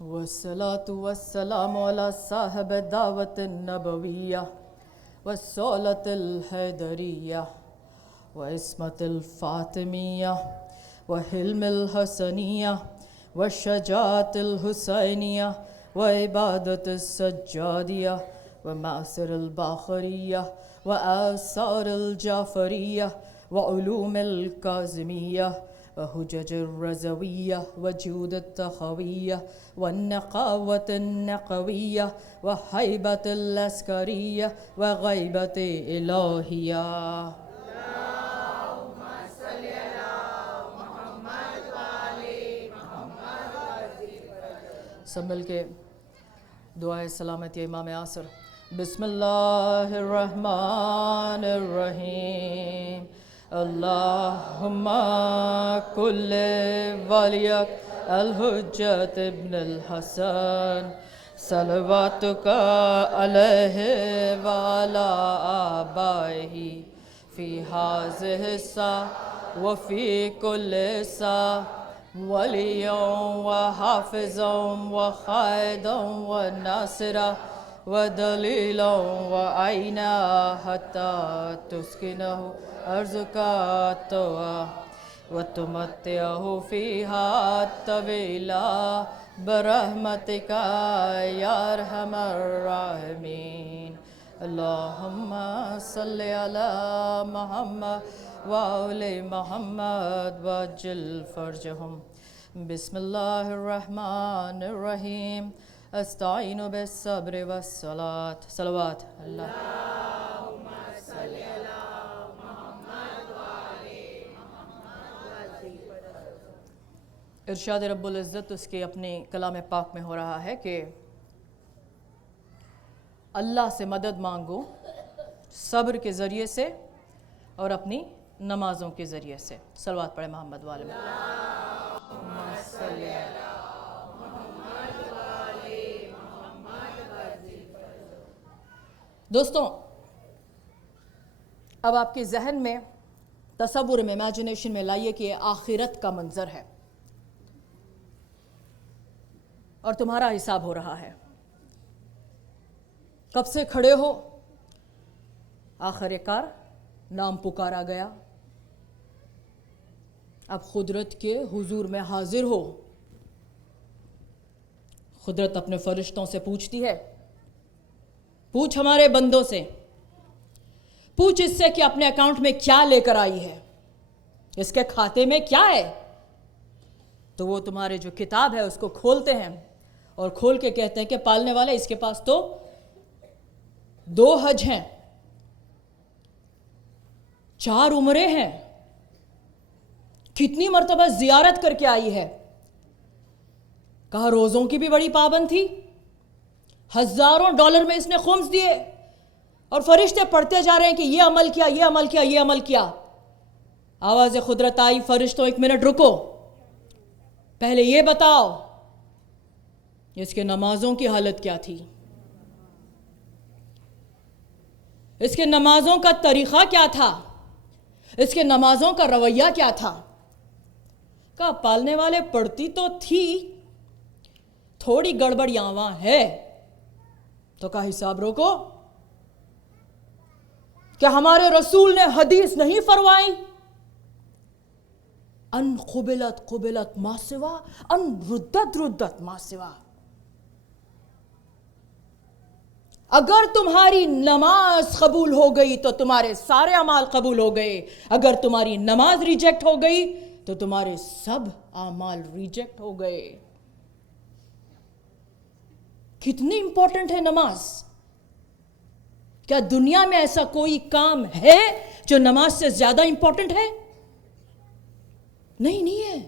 والصلاة والسلام على صاحب الدعوة النبوية والصولة الحيدرية وعصمة الفاطمية وحلم الحسنية والشجاعة الحسينية وعبادة السجادية ومعصر الباخرية وآثار الجعفرية وعلوم الكاظمية وحجج الرزوية وجود التخوية والنقاوة النقوية وهيبة العسكرية وغيبة إلهية. اللهم صل على محمد وآل محمد. سب مل کے دعائے سلامتی امام عصر. بسم اللہ الرحمن الرحیم. اللهم كل وليك الحجة ابن الحسن صلواتك عليه وعلى آبائه في هذه الساعة وفي كل ساعة وليا وحافظا وقائدا وناصرا ودليلا وعينا حتى تسكنه أرزك الطوى وتمتعه فيها طويلا برحمتك يا أرحم الراحمين. اللهم صل على محمد وآل محمد وعجل فرجهم. بسم الله الرحمن الرحيم. استعين بالصبر والصلاة. صلوات الله. اللهم صل على محمد وآل محمد. ارشاد رب العزت اس کے اپنے کلام پاک میں ہو رہا ہے کہ اللہ سے مدد مانگو صبر کے ذریعے سے اور اپنی نمازوں کے ذریعے سے. صلوات پڑھے محمد والے میں. اللهم صل علی محمد وآل محمد. دوستوں، اب آپ کے ذہن میں تصور میں امیجنیشن میں لائیے کہ یہ آخرت کا منظر ہے اور تمہارا حساب ہو رہا ہے. کب سے کھڑے ہو، آخر کار نام پکارا گیا، اب قدرت کے حضور میں حاضر ہو. قدرت اپنے فرشتوں سے پوچھتی ہے، پوچھ ہمارے بندوں سے، پوچھ اس سے کہ اپنے اکاؤنٹ میں کیا لے کر آئی ہے، اس کے کھاتے میں کیا ہے. تو وہ تمہارے جو کتاب ہے اس کو کھولتے ہیں اور کھول کے کہتے ہیں کہ پالنے والے اس کے پاس تو 2 حج ہیں، 4 عمرے ہیں، کتنی مرتبہ زیارت کر کے آئی ہے. کہا روزوں کی بھی بڑی پابند تھی، ہزاروں ڈالر میں اس نے خمس دیے، اور فرشتے پڑھتے جا رہے ہیں کہ یہ عمل کیا، یہ عمل کیا، یہ عمل کیا. آواز قدرت آئی، فرشتوں 1 منٹ رکو، پہلے یہ بتاؤ اس کے نمازوں کی حالت کیا تھی، اس کے نمازوں کا طریقہ کیا تھا، اس کے نمازوں کا رویہ کیا تھا. کہا پالنے والے پڑھتی تو تھی، تھوڑی گڑبڑ یہاں وہاں ہے. تو کہا حساب روکو، کیا ہمارے رسول نے حدیث نہیں فرمائی، ان قبلت قبلت ما سوا، ان ردت ردت ما سوا. اگر تمہاری نماز قبول ہو گئی تو تمہارے سارے اعمال قبول ہو گئے، اگر تمہاری نماز ریجیکٹ ہو گئی تو تمہارے سب اعمال ریجیکٹ ہو گئے. کتنی امپورٹنٹ ہے نماز. کیا دنیا میں ایسا کوئی کام ہے جو نماز سے زیادہ امپورٹنٹ ہے؟ نہیں ہے.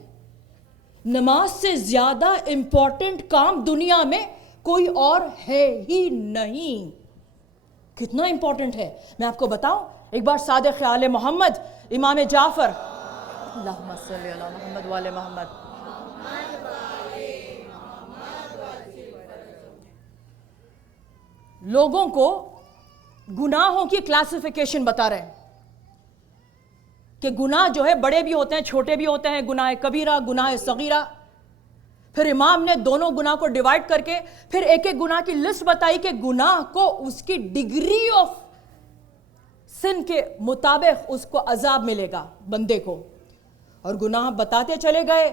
نماز سے زیادہ امپورٹنٹ کام دنیا میں کوئی اور ہے ہی نہیں. کتنا امپورٹنٹ ہے میں آپ کو بتاؤں. ایک بار صادق آل محمد امام جعفر، اللہم صلی علی محمد وآل محمد، لوگوں کو گناہوں کی کلاسیفیکیشن بتا رہے ہیں. کہ گناہ جو ہے بڑے بھی ہوتے ہیں چھوٹے بھی ہوتے ہیں, گناہ کبیرہ, گناہ صغیرہ. پھر امام نے دونوں گناہ کو ڈیوائیڈ کر کے پھر ایک ایک گناہ کی لسٹ بتائی کہ گناہ کو اس کی ڈگری آف سن کے مطابق اس کو عذاب ملے گا بندے کو, اور گناہ بتاتے چلے گئے.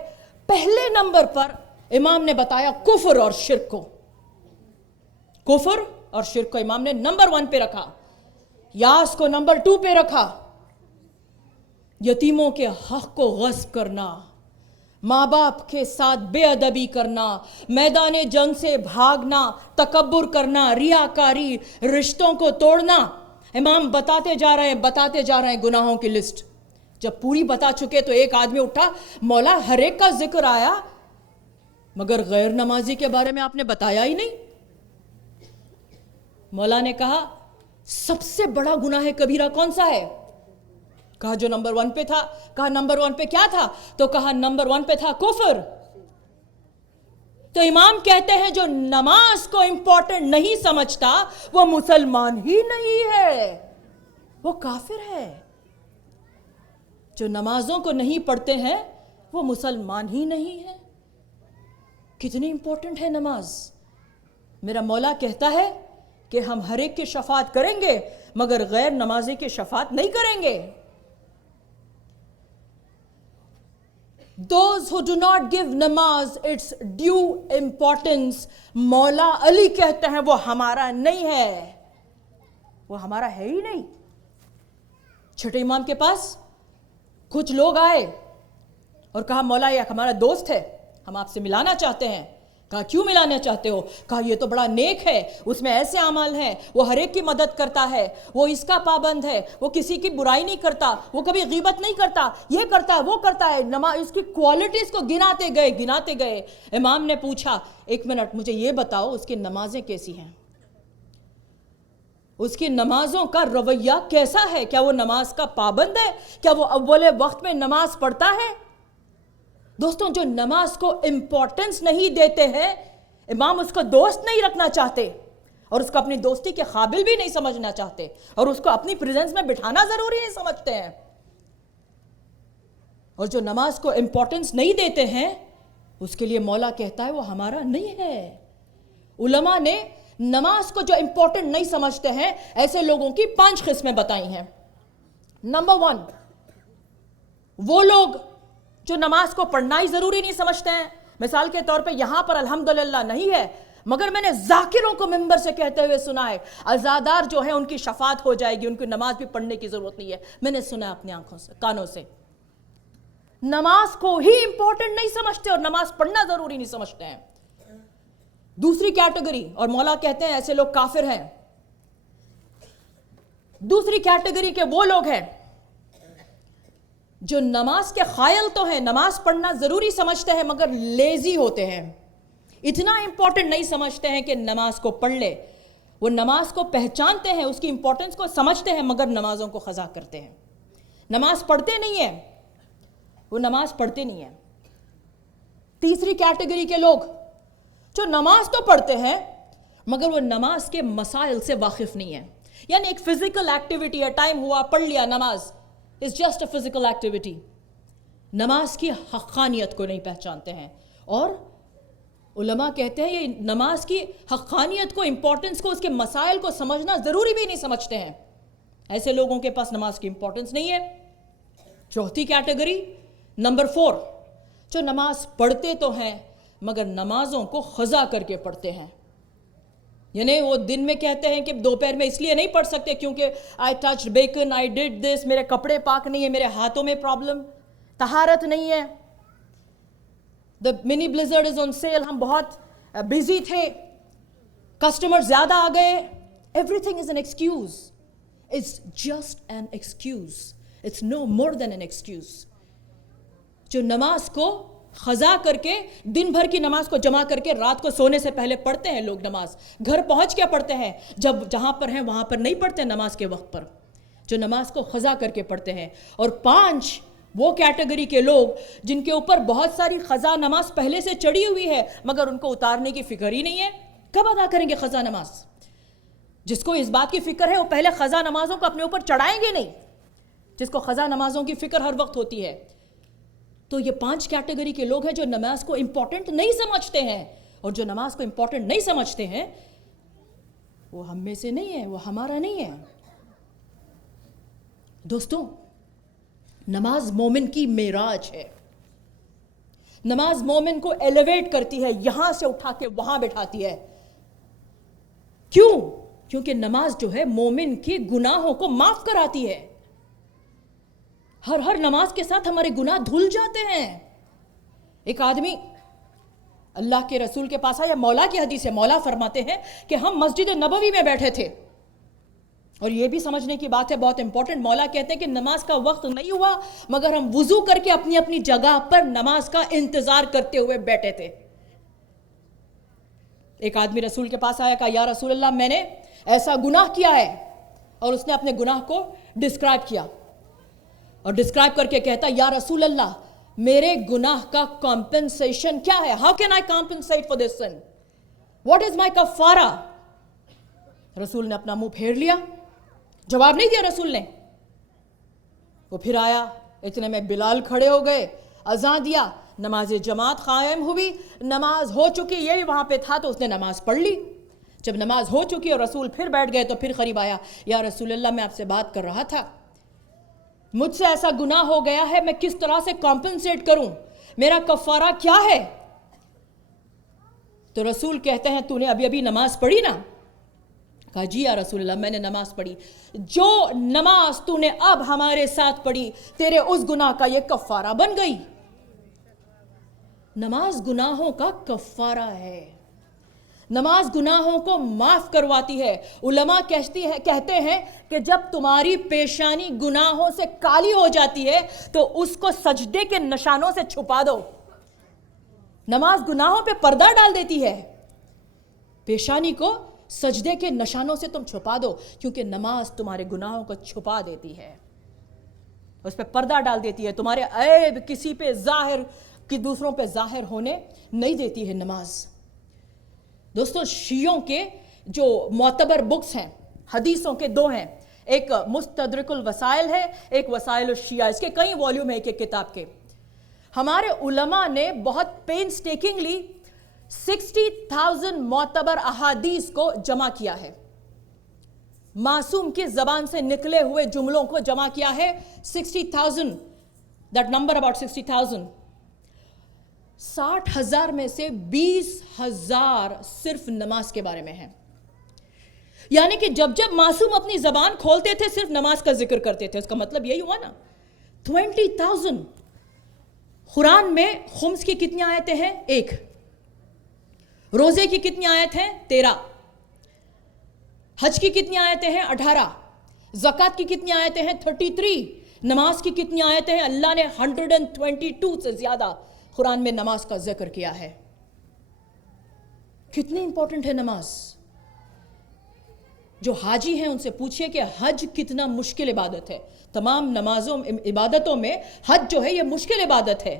پہلے نمبر پر امام نے بتایا کفر اور شرک کو. کفر اور شرک کو امام نے نمبر 1 پہ رکھا, یاس کو نمبر 2 پہ رکھا. یتیموں کے حق کو غصب کرنا, ماں باپ کے ساتھ بے ادبی کرنا, میدان جنگ سے بھاگنا, تکبر کرنا, ریاکاری, رشتوں کو توڑنا. امام بتاتے جا رہے ہیں گناہوں کی لسٹ. جب پوری بتا چکے تو ایک آدمی اٹھا, مولا ہر ایک کا ذکر آیا مگر غیر نمازی کے بارے میں آپ نے بتایا ہی نہیں. مولا نے کہا سب سے بڑا گناہ کبیرہ کون سا ہے؟ کہا جو نمبر 1 پہ تھا. کہا نمبر 1 پہ کیا تھا؟ تو کہا نمبر 1 پہ تھا کفر. تو امام کہتے ہیں جو نماز کو امپورٹنٹ نہیں سمجھتا وہ مسلمان ہی نہیں ہے, وہ کافر ہے. جو نمازوں کو نہیں پڑھتے ہیں وہ مسلمان ہی نہیں ہے. کتنی امپورٹنٹ ہے نماز. میرا مولا کہتا ہے کہ ہم ہر ایک کی شفاعت کریں گے مگر غیر نمازی کی شفاعت نہیں کریں گے. Those who do not give namaz its due importance, مولا علی کہتے ہیں وہ ہمارا نہیں ہے, وہ ہمارا ہے ہی نہیں. چھٹے امام کے پاس کچھ لوگ آئے اور کہا مولا یہ ہمارا دوست ہے, ہم آپ سے ملانا چاہتے ہیں. کہا کیوں ملانا چاہتے ہو؟ کہا یہ تو بڑا نیک ہے, اس میں ایسے اعمال ہیں, وہ ہر ایک کی مدد کرتا ہے, وہ اس کا پابند ہے, وہ کسی کی برائی نہیں کرتا, وہ کبھی غیبت نہیں کرتا, یہ کرتا ہے وہ کرتا ہے. اس کی کوالٹیز کو گناتے گئے. امام نے پوچھا ایک منٹ مجھے یہ بتاؤ اس کی نمازیں کیسی ہیں, اس کی نمازوں کا رویہ کیسا ہے؟ کیا وہ نماز کا پابند ہے؟ کیا وہ اول وقت میں نماز پڑھتا ہے؟ دوستوں جو نماز کو امپورٹنس نہیں دیتے ہیں, امام اس کو دوست نہیں رکھنا چاہتے اور اس کو اپنی دوستی کے قابل بھی نہیں سمجھنا چاہتے اور اس کو اپنی پریزنس میں بٹھانا ضروری نہیں سمجھتے ہیں. اور جو نماز کو امپورٹنس نہیں دیتے ہیں اس کے لیے مولا کہتا ہے وہ ہمارا نہیں ہے. علماء نے نماز کو جو امپورٹنٹ نہیں سمجھتے ہیں ایسے لوگوں کی 5 قسمیں بتائی ہیں. نمبر 1, وہ لوگ جو نماز کو پڑھنا ہی ضروری نہیں سمجھتے ہیں. مثال کے طور پہ یہاں پر الحمدللہ نہیں ہے مگر میں نے ذاکروں کو ممبر سے کہتے ہوئے سنا ہے عزادار جو ہیں ان کی شفاعت ہو جائے گی, ان کی نماز بھی پڑھنے کی ضرورت نہیں ہے. میں نے سنا اپنی آنکھوں سے, کانوں سے. نماز کو ہی امپورٹنٹ نہیں سمجھتے اور نماز پڑھنا ضروری نہیں سمجھتے ہیں. دوسری کیٹیگری, اور مولا کہتے ہیں ایسے لوگ کافر ہیں. دوسری کیٹیگری کے وہ لوگ ہیں جو نماز کے قائل تو ہیں, نماز پڑھنا ضروری سمجھتے ہیں مگر لیزی ہوتے ہیں, اتنا امپورٹنٹ نہیں سمجھتے ہیں کہ نماز کو پڑھ لے. وہ نماز کو پہچانتے ہیں, اس کی امپورٹنس کو سمجھتے ہیں مگر نمازوں کو قضا کرتے ہیں. نماز پڑھتے نہیں ہیں, وہ نماز پڑھتے نہیں ہیں. تیسری کیٹیگری کے لوگ جو نماز تو پڑھتے ہیں مگر وہ نماز کے مسائل سے واقف نہیں ہیں. یعنی ایک فزیکل ایکٹیویٹی ہے, ٹائم ہوا پڑھ لیا نماز, It's just a physical activity. نماز کی حقانیت کو نہیں پہچانتے ہیں. اور علماء کہتے ہیں یہ نماز کی حقانیت کو, امپورٹنس کو, اس کے مسائل کو سمجھنا ضروری بھی نہیں سمجھتے ہیں. ایسے لوگوں کے پاس نماز کی امپورٹنس نہیں ہے. چوتھی کیٹیگری نمبر 4, جو نماز پڑھتے تو ہیں مگر نمازوں کو قضا کر کے پڑھتے ہیں. یعنی وہ دن میں کہتے ہیں کہ دوپہر میں اس لیے نہیں پڑھ سکتے کیونکہ I touched bacon, I did this, میرے کپڑے پاک نہیں ہے, میرے ہاتھوں میں پرابلم, طہارت نہیں ہے. The mini blizzard is on sale, ہم بہت بزی تھے, کسٹمر زیادہ آ گئے. Everything is an excuse. It's just an excuse. It's no more than an excuse. جو نماز کو قضا کر کے دن بھر کی نماز کو جمع کر کے رات کو سونے سے پہلے پڑھتے ہیں لوگ, نماز گھر پہنچ کے پڑھتے ہیں, جب جہاں پر ہیں وہاں پر نہیں پڑھتے نماز کے وقت پر, جو نماز کو قضا کر کے پڑھتے ہیں. اور 5 وہ کیٹیگری کے لوگ جن کے اوپر بہت ساری قضا نماز پہلے سے چڑھی ہوئی ہے مگر ان کو اتارنے کی فکر ہی نہیں ہے. کب ادا کریں گے قضا نماز؟ جس کو اس بات کی فکر ہے وہ پہلے قضا نمازوں کو اپنے اوپر چڑھائیں گے نہیں, جس کو قضا نمازوں کی فکر ہر وقت ہوتی ہے. تو یہ 5 کیٹیگری کے لوگ ہیں جو نماز کو امپورٹنٹ نہیں سمجھتے ہیں, اور جو نماز کو امپورٹنٹ نہیں سمجھتے ہیں وہ ہم میں سے نہیں ہے, وہ ہمارا نہیں ہے. دوستوں, نماز مومن کی معراج ہے. نماز مومن کو ایلیویٹ کرتی ہے, یہاں سے اٹھا کے وہاں بٹھاتی ہے. کیوں؟ کیونکہ نماز جو ہے مومن کے گناہوں کو معاف کراتی ہے. ہر نماز کے ساتھ ہمارے گناہ دھل جاتے ہیں. ایک آدمی اللہ کے رسول کے پاس آیا, مولا کی حدیث ہے, مولا فرماتے ہیں کہ ہم مسجد نبوی میں بیٹھے تھے, اور یہ بھی سمجھنے کی بات ہے بہت امپورٹنٹ. مولا کہتے ہیں کہ نماز کا وقت نہیں ہوا مگر ہم وضو کر کے اپنی اپنی جگہ پر نماز کا انتظار کرتے ہوئے بیٹھے تھے. ایک آدمی رسول کے پاس آیا, کہا یا رسول اللہ میں نے ایسا گناہ کیا ہے, اور اس نے اپنے گناہ کو ڈسکرائب کیا, اور ڈسکرائب کر کے کہتا یا رسول اللہ میرے گناہ کا کمپنسیشن کیا ہے؟ How can I compensate for this sin? What is my کفارہ؟ رسول نے اپنا منہ پھیر لیا, جواب نہیں دیا رسول نے. وہ پھر آیا, اتنے میں بلال کھڑے ہو گئے, اذان دیا, نماز جماعت قائم ہوئی, نماز ہو چکی, یہ بھی وہاں پہ تھا تو اس نے نماز پڑھ لی. جب نماز ہو چکی اور رسول پھر بیٹھ گئے تو پھر قریب آیا, یا رسول اللہ میں آپ سے بات کر رہا تھا, مجھ سے ایسا گناہ ہو گیا ہے, میں کس طرح سے کمپنسیٹ کروں, میرا کفارہ کیا ہے؟ تو رسول کہتے ہیں تو نے ابھی نماز پڑھی نا؟ کہا جی یا رسول اللہ میں نے نماز پڑھی. جو نماز تو نے اب ہمارے ساتھ پڑھی تیرے اس گناہ کا یہ کفارہ بن گئی. نماز گناہوں کا کفارہ ہے, نماز گناہوں کو معاف کرواتی ہے. علماء کہتے ہیں کہ جب تمہاری پیشانی گناہوں سے کالی ہو جاتی ہے تو اس کو سجدے کے نشانوں سے چھپا دو. نماز گناہوں پہ پردہ ڈال دیتی ہے, پیشانی کو سجدے کے نشانوں سے تم چھپا دو, کیونکہ نماز تمہارے گناہوں کو چھپا دیتی ہے, اس پہ پردہ ڈال دیتی ہے, تمہارے عیب کسی پہ ظاہر کہ دوسروں پہ ظاہر ہونے نہیں دیتی ہے نماز. دوستو, شیعوں کے جو معتبر بکس ہیں, حدیثوں کے 2 ہیں, ایک مستدرک الوسائل ہے, ایک وسائل الشیعہ, اس کے کئی والیوم ہیں ایک کتاب کے. ہمارے علماء نے بہت پینسٹیکنگلی 60,000 معتبر احادیث کو جمع کیا ہے, معصوم کی زبان سے نکلے ہوئے جملوں کو جمع کیا ہے. 60,000, that number about 60,000. 60,000 میں سے 20,000 صرف نماز کے بارے میں ہیں. یعنی کہ جب معصوم اپنی زبان کھولتے تھے صرف نماز کا ذکر کرتے تھے. اس کا مطلب یہی ہوا نا. 20,000. قرآن میں خمس کی کتنی آیتیں ہیں؟ 1. روزے کی کتنی آیت ہیں؟ 13. حج کی کتنی آیتیں ہیں؟ 18. زکوٰۃ کی کتنی آیتیں ہیں؟ 33. نماز کی کتنی آیتیں ہیں؟ اللہ نے 122 سے زیادہ قرآن میں نماز کا ذکر کیا ہے. کتنی امپورٹنٹ ہے نماز. جو حاجی ہیں ان سے پوچھئے کہ حج کتنا مشکل عبادت ہے. تمام نمازوں عبادتوں میں حج جو ہے یہ مشکل عبادت ہے,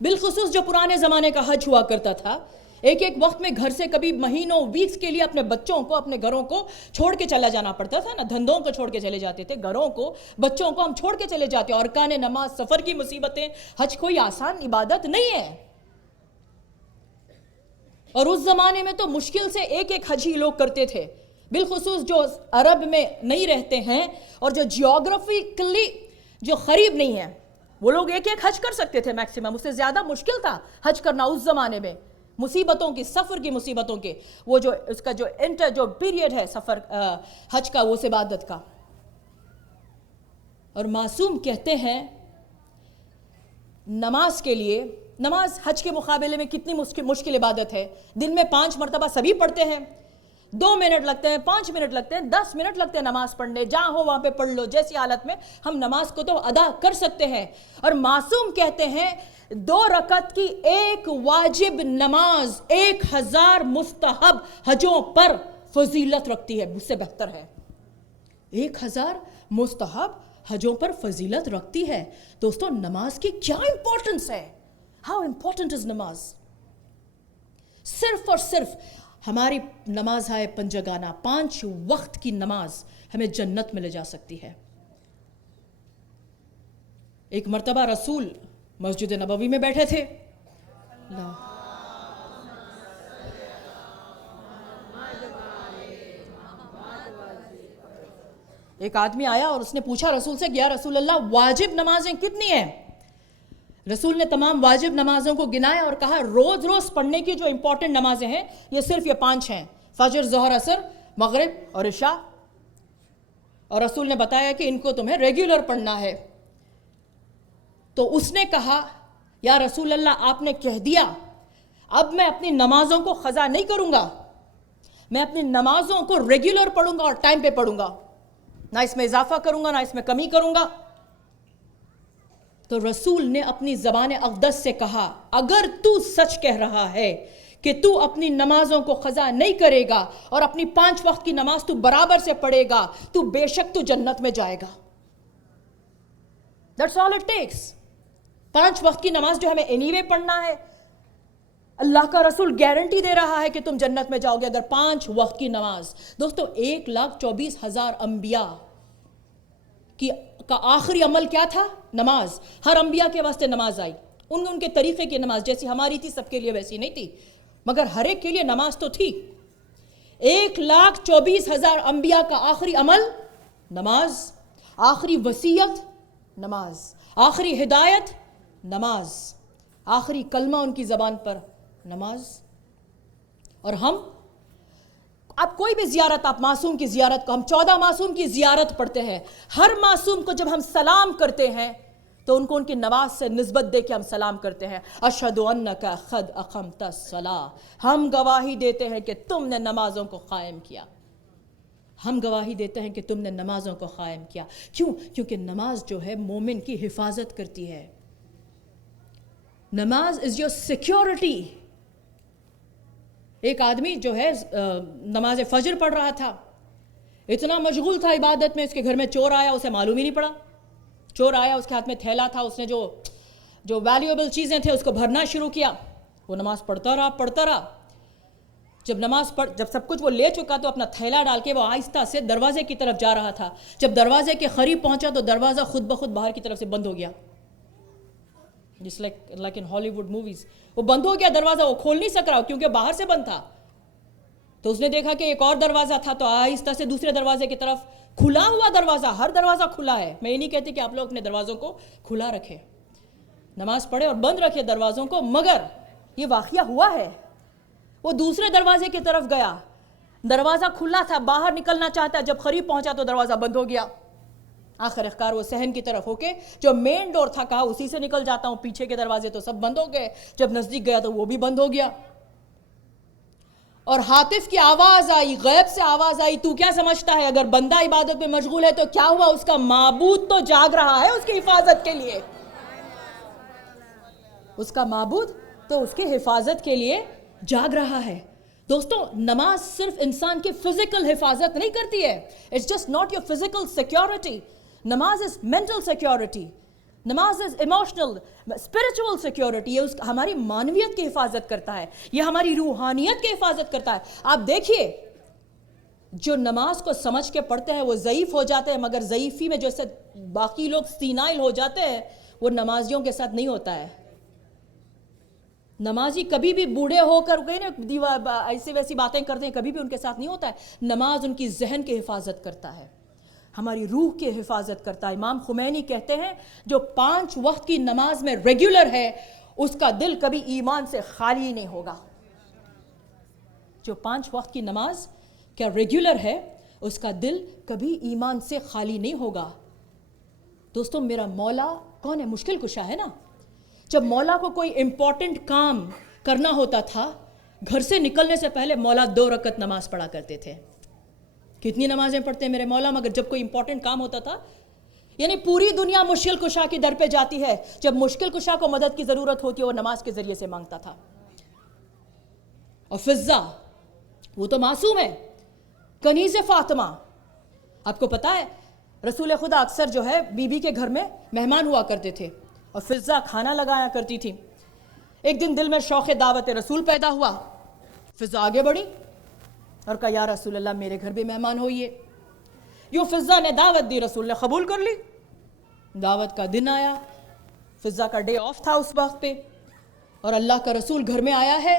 بالخصوص جو پرانے زمانے کا حج ہوا کرتا تھا. ایک وقت میں گھر سے کبھی مہینوں ویکس کے لیے اپنے بچوں کو اپنے گھروں کو چھوڑ کے چلا جانا پڑتا تھا نا, دھندوں کو چھوڑ کے چلے جاتے تھے, گھروں کو بچوں کو ہم چھوڑ کے چلے جاتے. ارکان نماز, سفر کی مصیبتیں, حج کوئی آسان عبادت نہیں ہے. اور اس زمانے میں تو مشکل سے ایک حج ہی لوگ کرتے تھے, بالخصوص جو عرب میں نہیں رہتے ہیں اور جو جیوگرافیکلی جو قریب نہیں ہیں, وہ لوگ ایک حج کر سکتے تھے میکسیمم. اس سے زیادہ مشکل تھا حج کرنا اس زمانے میں, مصیبتوں کی, سفر کی مصیبتوں کے. وہ جو اس کا جو پیریڈ ہے سفر حج کا, وہ اس عبادت کا. اور معصوم کہتے ہیں نماز کے لیے, نماز حج کے مقابلے میں کتنی مشکل عبادت ہے. دن میں 5 مرتبہ سبھی پڑھتے ہیں, 2 منٹ لگتے ہیں, 5 منٹ لگتے ہیں, 10 منٹ لگتے ہیں نماز پڑھنے. جہاں ہو وہاں پہ پڑھ لو, جیسی حالت میں ہم نماز کو تو ادا کر سکتے ہیں. اور معصوم کہتے ہیں 2 رکعت کی ایک واجب نماز 1,000 مستحب حجوں پر فضیلت رکھتی ہے, اس سے بہتر ہے. 1,000 مستحب حجوں پر فضیلت رکھتی ہے. دوستو, نماز کی کیا امپورٹنس ہے. How important is نماز. صرف اور صرف ہماری نماز ہے پنجگانہ, 5 وقت کی نماز ہمیں جنت میں لے جا سکتی ہے. ایک مرتبہ رسول مسجد نبوی میں بیٹھے تھے. ایک آدمی آیا اور اس نے پوچھا رسول سے, یا رسول اللہ واجب نمازیں کتنی ہیں؟ رسول نے تمام واجب نمازوں کو گنایا اور کہا روز روز پڑھنے کی جو امپورٹنٹ نمازیں ہیں یہ صرف یہ 5 ہیں, فجر, ظہر, عصر, مغرب اور عشاء. اور رسول نے بتایا کہ ان کو تمہیں ریگولر پڑھنا ہے. تو اس نے کہا یا رسول اللہ آپ نے کہہ دیا, اب میں اپنی نمازوں کو قضا نہیں کروں گا, میں اپنی نمازوں کو ریگولر پڑھوں گا اور ٹائم پہ پڑھوں گا, نہ اس میں اضافہ کروں گا نہ اس میں کمی کروں گا. تو رسول نے اپنی زبان اقدس سے کہا اگر تو سچ کہہ رہا ہے کہ تو اپنی نمازوں کو قضا نہیں کرے گا اور اپنی 5 وقت کی نماز تو برابر سے پڑھے گا, تو بے شک تو جنت میں جائے گا. That's all it takes. 5 وقت کی نماز جو ہمیں anyway پڑھنا ہے, اللہ کا رسول گارنٹی دے رہا ہے کہ تم جنت میں جاؤ گے اگر 5 وقت کی نماز. دوستو 1,24,000 انبیاء کا آخری عمل کیا تھا؟ نماز. ہر انبیاء کے واسطے نماز آئی, ان کے طریقے کی نماز جیسی ہماری تھی سب کے لیے ویسی نہیں تھی, مگر ہر ایک کے لیے نماز تو تھی. 1,24,000 انبیاء کا آخری عمل نماز, آخری وصیت نماز, آخری ہدایت نماز, آخری کلمہ ان کی زبان پر نماز. اور ہم اب کوئی بھی زیارت, آپ معصوم کی زیارت کو, ہم 14 معصوم کی زیارت پڑھتے ہیں. ہر معصوم کو جب ہم سلام کرتے ہیں تو ان کو ان کی نماز سے نسبت دے کے ہم سلام کرتے ہیں. اشہد انک قد اقمت الصلاۃ, ہم گواہی دیتے ہیں کہ تم نے نمازوں کو قائم کیا. ہم گواہی دیتے ہیں کہ تم نے نمازوں کو قائم کیا. کیوں؟ کیونکہ نماز جو ہے مومن کی حفاظت کرتی ہے. نماز از یور سیکیورٹی. ایک آدمی جو ہے نماز فجر پڑھ رہا تھا, اتنا مشغول تھا عبادت میں, اس کے گھر میں چور آیا, اسے معلوم ہی نہیں پڑا. چور آیا, اس کے ہاتھ میں تھیلا تھا, اس نے جو ویلیویبل چیزیں تھے اس کو بھرنا شروع کیا. وہ نماز پڑھتا رہا. جب سب کچھ وہ لے چکا تو اپنا تھیلا ڈال کے وہ آہستہ سے دروازے کی طرف جا رہا تھا. جب دروازے کے قریب پہنچا تو دروازہ خود بخود باہر کی طرف سے بند ہو گیا, جس لائک ان ہالی ووڈ موویز. وہ بند ہو گیا دروازہ, وہ کھول نہیں سک رہا کیونکہ باہر سے بند تھا. تو اس نے دیکھا کہ ایک اور دروازہ تھا, تو آہستہ سے دوسرے دروازے کی طرف, کھلا ہوا دروازہ, ہر دروازہ کھلا ہے. میں یہ نہیں کہتی کہ آپ لوگ اپنے دروازوں کو کھلا رکھیں, نماز پڑھے اور بند رکھے دروازوں کو, مگر یہ واقعہ ہوا ہے. وہ دوسرے دروازے کی طرف گیا, دروازہ کھلا تھا, باہر نکلنا چاہتا, جب قریب پہنچا تو دروازہ بند ہو گیا. آخر کار وہ صحن کی طرف ہو کے جو مین ڈور تھا کہا اسی سے نکل جاتا ہوں, پیچھے کے دروازے تو سب بند ہو گئے. جب نزدیک گیا تو وہ بھی بند ہو گیا. اور ہاتف کی آواز آئی, غیب سے آواز آئی, تو کیا سمجھتا ہے اگر بندہ عبادت میں مشغول ہے تو کیا ہوا, اس کا معبود تو جاگ رہا ہے اس کی حفاظت کے لیے. اس کا معبود تو اس کی حفاظت کے لیے جاگ رہا ہے. دوستو نماز صرف انسان کی فزیکل حفاظت نہیں کرتی ہے. It's just not your physical security. Namaz is mental security, namaz is emotional spiritual security. یہ ہماری معنویت کی حفاظت کرتا ہے, یہ ہماری روحانیت کی حفاظت کرتا ہے. آپ دیکھیے جو نماز کو سمجھ کے پڑھتے ہیں وہ ضعیف ہو جاتے ہیں, مگر ضعیفی میں جیسے باقی لوگ سینائل ہو جاتے ہیں, وہ نمازیوں کے ساتھ نہیں ہوتا ہے. نمازی کبھی بھی بوڑھے ہو کر گئے نا ایسی ویسی باتیں کرتے ہیں, کبھی بھی ان کے ساتھ نہیں ہوتا ہے. نماز ان کی ذہن کی حفاظت کرتا ہے, ہماری روح کی حفاظت کرتا ہے. امام خمینی کہتے ہیں جو 5 وقت کی نماز میں ریگولر ہے اس کا دل کبھی ایمان سے خالی نہیں ہوگا. جو 5 وقت کی نماز کیا ریگولر ہے اس کا دل کبھی ایمان سے خالی نہیں ہوگا. دوستو میرا مولا کون ہے؟ مشکل کشا ہے نا. جب مولا کو کوئی امپورٹنٹ کام کرنا ہوتا تھا, گھر سے نکلنے سے پہلے مولا 2 رکعت نماز پڑھا کرتے تھے. کتنی نمازیں پڑھتے ہیں میرے مولا, مگر جب کوئی امپورٹنٹ کام ہوتا تھا, یعنی پوری دنیا مشکل کشا کی در پہ جاتی ہے, جب مشکل کشا کو مدد کی ضرورت ہوتی ہے وہ نماز کے ذریعے سے مانگتا تھا. اور فضہ وہ تو معصوم ہے, کنیز فاطمہ, آپ کو پتا ہے رسول خدا اکثر جو ہے بی بی کے گھر میں مہمان ہوا کرتے تھے اور فضہ کھانا لگایا کرتی تھی. ایک دن دل میں شوق دعوت رسول پیدا ہوا, فضہ آگے بڑھی اور کہا یا رسول اللہ میرے گھر بھی مہمان ہوئیے. یوں فضہ نے دعوت دی, رسول نے قبول کر لی. دعوت کا دن آیا, فضا کا ڈے آف تھا اس وقت پہ، اور اللہ کا رسول گھر میں آیا ہے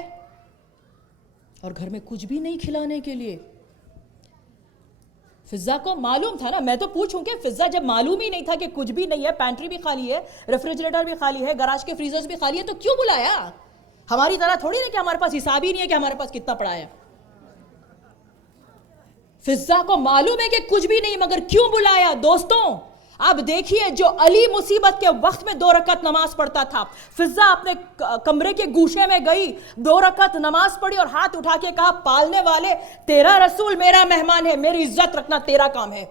اور گھر میں کچھ بھی نہیں کھلانے کے لیے. فضا کو معلوم تھا نا، میں تو پوچھوں کہ فضا جب معلوم ہی نہیں تھا کہ کچھ بھی نہیں ہے، پینٹری بھی خالی ہے، ریفریجریٹر بھی خالی ہے، گراج کے فریزرز بھی خالی ہے، تو کیوں بلایا؟ ہماری طرح تھوڑی نہیں کہ ہمارے پاس حساب ہی نہیں ہے کہ ہمارے پاس کتنا پڑا ہے. فضا کو معلوم ہے کہ کچھ بھی نہیں، مگر کیوں بلایا؟ دوستوں اب دیکھیے، جو علی مصیبت کے وقت میں 2 رکعت نماز پڑھتا تھا، فضا اپنے کمرے کے گوشے میں گئی، 2 رکعت نماز پڑھی اور ہاتھ اٹھا کے کہا، پالنے والے تیرا رسول میرا مہمان ہے، میری عزت رکھنا تیرا کام ہے.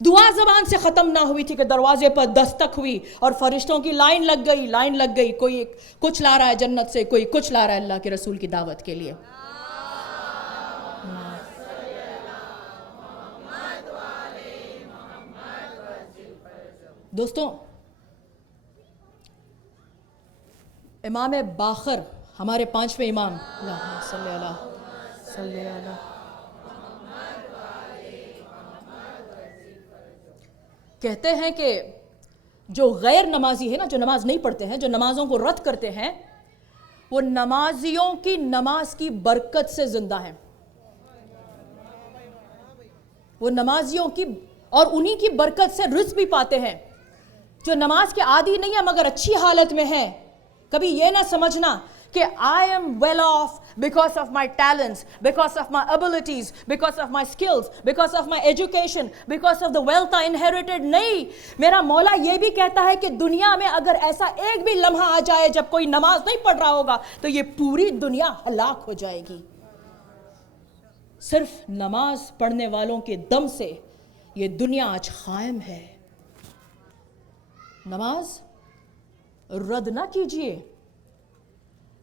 دعا زبان سے ختم نہ ہوئی تھی کہ دروازے پر دستک ہوئی اور فرشتوں کی لائن لگ گئی. کوئی کچھ لا رہا ہے جنت سے، کوئی کچھ لا رہا ہے اللہ کے رسول کی دعوت کے لیے. دوستوں امام باقر ہمارے 5ویں امام، اللہم صلی اللہ کہتے ہیں کہ جو غیر نمازی ہے نا، جو نماز نہیں پڑھتے ہیں، جو نمازوں کو رد کرتے ہیں، وہ نمازیوں کی نماز کی برکت سے زندہ ہیں. وہ نمازیوں کی اور انہی کی برکت سے رزق بھی پاتے ہیں. جو نماز کے عادی نہیں ہے مگر اچھی حالت میں ہے، کبھی یہ نہ سمجھنا کہ I am well off because of my talents, because of my abilities, because of my skills, because of my education, because of the wealth I inherited. نہیں، میرا مولا یہ بھی کہتا ہے کہ دنیا میں اگر ایسا ایک بھی لمحہ آ جائے جب کوئی نماز نہیں پڑھ رہا ہوگا تو یہ پوری دنیا ہلاک ہو جائے گی. صرف نماز پڑھنے والوں کے دم سے یہ دنیا آج قائم ہے. نماز رد نہ کیجئے.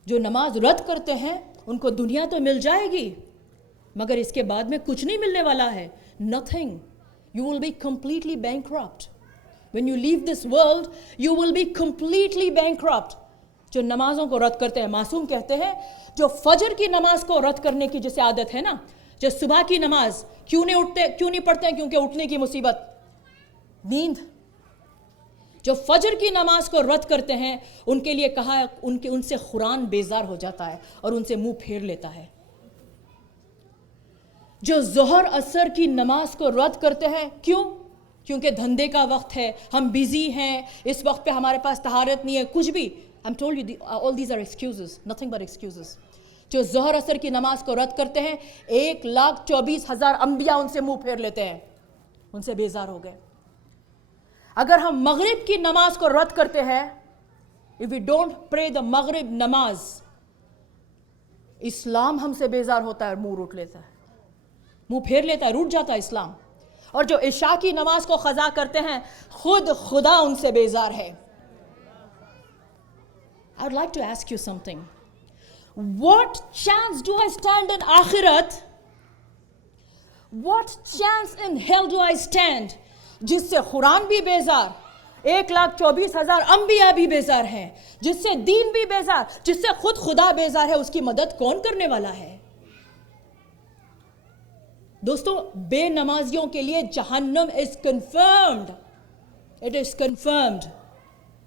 جو نماز رد کرتے ہیں ان کو دنیا تو مل جائے گی مگر اس کے بعد میں کچھ نہیں ملنے والا ہے. nothing. You will be completely bankrupt. When you leave this world, you will be completely bankrupt. جو نمازوں کو رد کرتے ہیں، معصوم کہتے ہیں جو فجر کی نماز کو رد کرنے کی جسے عادت ہے نا، جو صبح کی نماز کیوں نہیں پڑھتے ہیں؟ کیونکہ اٹھنے کی مصیبت، نیند. جو فجر کی نماز کو رد کرتے ہیں ان کے لیے کہا ہے ان سے قرآن بیزار ہو جاتا ہے اور ان سے منہ پھیر لیتا ہے. جو ظہر عصر کی نماز کو رد کرتے ہیں، کیوں؟ کیونکہ دھندے کا وقت ہے، ہم بیزی ہیں، اس وقت پہ ہمارے پاس طہارت نہیں ہے، کچھ بھی. I'm told you all these are excuses, nothing but excuses. جو ظہر عصر کی نماز کو رد کرتے ہیں 1,24,000 انبیاء ان سے منہ پھیر لیتے ہیں، ان سے بیزار ہو گئے. اگر ہم مغرب کی نماز کو رد کرتے ہیں، if we don't pray the مغرب نماز، اسلام ہم سے بیزار ہوتا ہے اور منہ روٹ لیتا ہے، منہ پھیر لیتا ہے، روٹ جاتا ہے اسلام. اور جو عشاء کی نماز کو قضا کرتے ہیں خود خدا ان سے بیزار ہے. I would like to ask you something. What chance do I stand in آخرت? What chance in hell do I stand? جس سے قرآن بھی بیزار، 1,24,000 انبیاء بھی بیزار ہیں، جس سے دین بھی بیزار، جس سے خود خدا بیزار ہے، اس کی مدد کون کرنے والا ہے؟ دوستو بے نمازیوں کے لیے جہنم is confirmed. It is confirmed.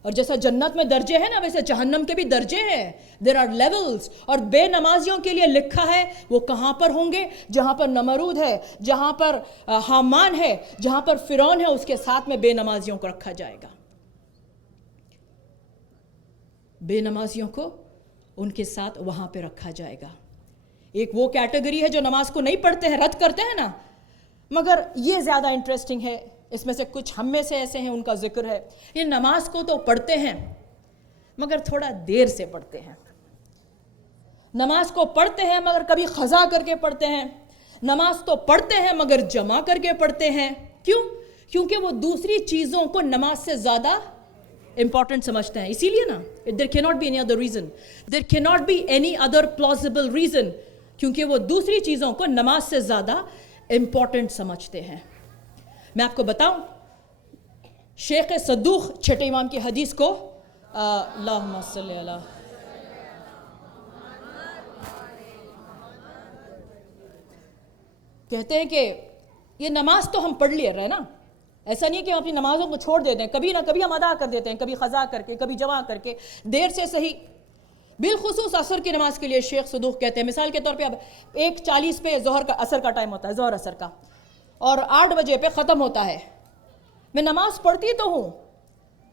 اور جیسا جنت میں درجے ہیں نا ویسے جہنم کے بھی درجے ہیں. There are levels. اور بے نمازیوں کے لیے لکھا ہے وہ کہاں پر ہوں گے؟ جہاں پر نمرود ہے، جہاں پر حامان ہے، جہاں پر فرعون ہے، اس کے ساتھ میں بے نمازیوں کو رکھا جائے گا. بے نمازیوں کو ان کے ساتھ وہاں پہ رکھا جائے گا. ایک وہ کیٹیگری ہے جو نماز کو نہیں پڑھتے ہیں، رد کرتے ہیں نا، مگر یہ زیادہ انٹرسٹنگ ہے. اس میں سے کچھ ہم میں سے ایسے ہیں ان کا ذکر ہے، یہ نماز کو تو پڑھتے ہیں مگر تھوڑا دیر سے پڑھتے ہیں. نماز کو پڑھتے ہیں مگر کبھی قضا کر کے پڑھتے ہیں. نماز تو پڑھتے ہیں مگر جمع کر کے پڑھتے ہیں. کیوں؟ کیونکہ وہ دوسری چیزوں کو نماز سے زیادہ امپورٹنٹ سمجھتے ہیں. اسی لیے نا there cannot be any other reason. There cannot be any other plausible reason. کیونکہ وہ دوسری چیزوں کو نماز سے زیادہ امپورٹنٹ سمجھتے ہیں. میں آپ کو بتاؤں شیخ صدوق چھٹے امام کی حدیث کو اللہم صلی اللہ کہتے ہیں کہ یہ نماز تو ہم پڑھ لیے رہے نا، ایسا نہیں ہے کہ ہم اپنی نمازوں کو چھوڑ دیتے ہیں، کبھی نہ کبھی ہم ادا کر دیتے ہیں، کبھی قضا کر کے، کبھی جمع کر کے، دیر سے صحیح۔ بالخصوص عصر کی نماز کے لیے شیخ صدوق کہتے ہیں، مثال کے طور پہ اب 1:40 پہ عصر کا ٹائم ہوتا ہے، ظہر عصر کا، اور 8 بجے پہ ختم ہوتا ہے۔ میں نماز پڑھتی تو ہوں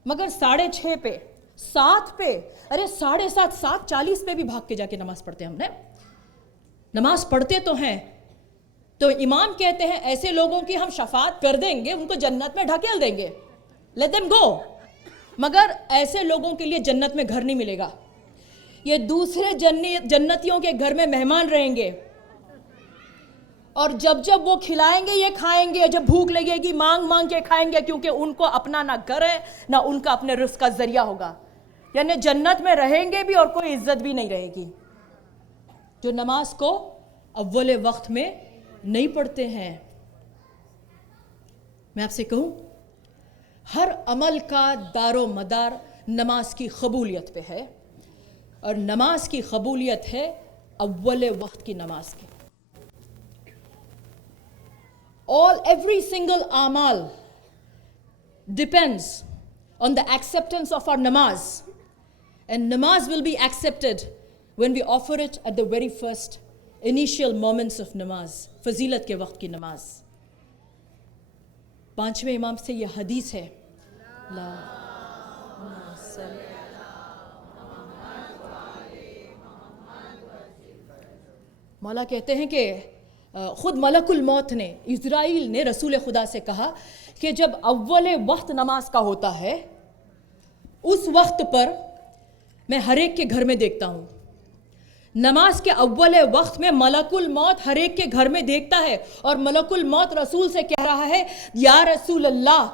مگر 6:30 پہ، 7 پہ، ارے 7:30، 7:40 پہ بھی بھاگ کے جا کے نماز پڑھتے ہیں ہم نے۔ نماز پڑھتے تو ہیں، تو امام کہتے ہیں ایسے لوگوں کی ہم شفاعت کر دیں گے، ان کو جنت میں ڈھکیل دیں گے، let them go، مگر ایسے لوگوں کے لیے جنت میں گھر نہیں ملے گا، یہ دوسرے جنتیوں کے گھر میں مہمان رہیں گے، اور جب وہ کھلائیں گے یہ کھائیں گے، جب بھوک لگے گی مانگ مانگ کے کھائیں گے، کیونکہ ان کو اپنا نہ گھر ہے نہ ان کا اپنے رزق کا ذریعہ ہوگا، یعنی جنت میں رہیں گے بھی اور کوئی عزت بھی نہیں رہے گی۔ جو نماز کو اول وقت میں نہیں پڑھتے ہیں، میں آپ سے کہوں ہر عمل کا دار و مدار نماز کی قبولیت پہ ہے، اور نماز کی قبولیت ہے اول وقت کی نماز کی۔ Every single amal depends on the acceptance of our namaz, and namaz will be accepted when we offer it at the very first initial moments of namaz، فضیلت کے وقت کی نماز۔ 5ویں امام سے یہ حدیث ہے، مولا کہتے ہیں کہ خود ملک الموت نے، اسرائیل نے رسول خدا سے کہا کہ جب اول وقت نماز کا ہوتا ہے اس وقت پر میں ہر ایک کے گھر میں دیکھتا ہوں، نماز کے اول وقت میں ملک الموت ہر ایک کے گھر میں دیکھتا ہے، اور ملک الموت رسول سے کہہ رہا ہے یا رسول اللہ،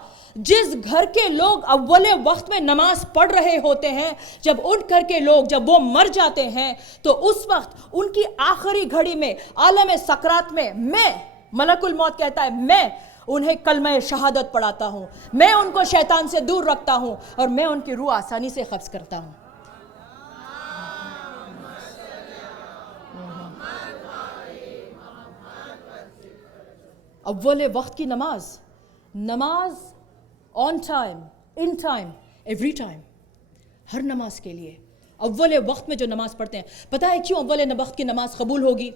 جس گھر کے لوگ اول وقت میں نماز پڑھ رہے ہوتے ہیں، جب اٹھ کر کے لوگ جب وہ مر جاتے ہیں تو اس وقت ان کی آخری گھڑی میں عالم سکرات میں ملک الموت کہتا ہے میں انہیں کلمہ شہادت پڑھاتا ہوں، میں ان کو شیطان سے دور رکھتا ہوں، اور میں ان کی روح آسانی سے قبض کرتا ہوں۔ اول وقت کی نماز on time, in time, every time, ہر نماز کے لیے اول وقت میں جو نماز پڑھتے ہیں۔ پتہ ہے کیوں اول وقت کی نماز قبول ہوگی؟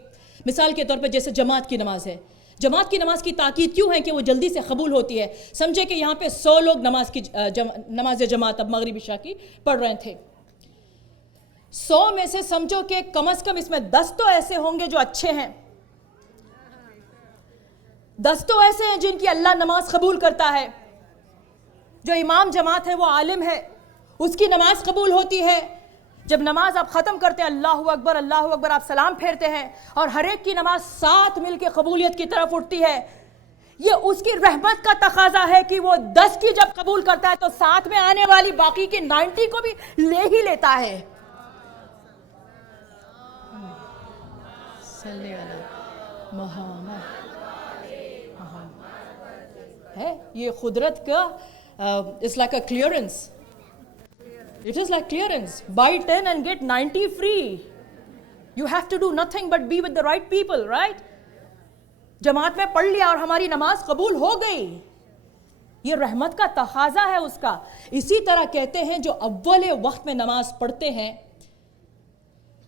مثال کے طور پر جیسے جماعت کی نماز ہے، جماعت کی نماز کی تاکید کیوں ہے کہ وہ جلدی سے قبول ہوتی ہے؟ سمجھے کہ یہاں پہ 100 لوگ نماز جماعت اب مغرب عشاء کی پڑھ رہے تھے، 100 میں سے سمجھو کہ کم از کم اس میں 10 تو ایسے ہوں گے جو اچھے ہیں، 10 تو ایسے ہیں جن کی اللہ نماز قبول کرتا ہے، جو امام جماعت ہے وہ عالم ہے، اس کی نماز قبول ہوتی ہے۔ جب نماز آپ ختم کرتے ہیں اللہ اکبر اللہ اکبر، آپ سلام پھیرتے ہیں اور ہر ایک کی نماز ساتھ مل کے قبولیت کی طرف اٹھتی ہے، یہ اس کی رحمت کا تقاضا ہے کہ وہ 10 کی جب قبول کرتا ہے تو ساتھ میں آنے والی باقی کی 90 کو بھی لے ہی لیتا ہے۔ صلی اللہ محمد ہے، یہ قدرت کا it's like a clearance. It is like clearance. Buy 10 and get 90 free. You have to do nothing but be with the right people, right? جماعت میں پڑھ لیا اور ہماری نماز قبول ہو گئی، یہ رحمت کا تقاضا ہے اس کا۔ اسی طرح کہتے ہیں جو اول وقت میں نماز پڑھتے ہیں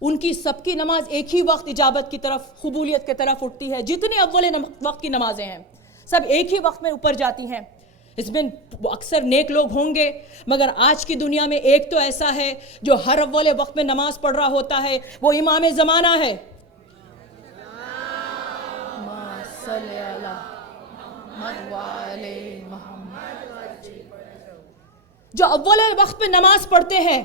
ان کی سب کی نماز ایک ہی وقت اجابت کی طرف، قبولیت کی طرف اٹھتی ہے۔ جتنی اول وقت کی نمازیں ہیں سب ایک ہی وقت میں اوپر جاتی ہیں۔ اس میں اکثر نیک لوگ ہوں گے، مگر آج کی دنیا میں ایک تو ایسا ہے جو ہر اول وقت میں نماز پڑھ رہا ہوتا ہے، وہ امام زمانہ ہے۔ جو اول وقت میں نماز پڑھتے ہیں،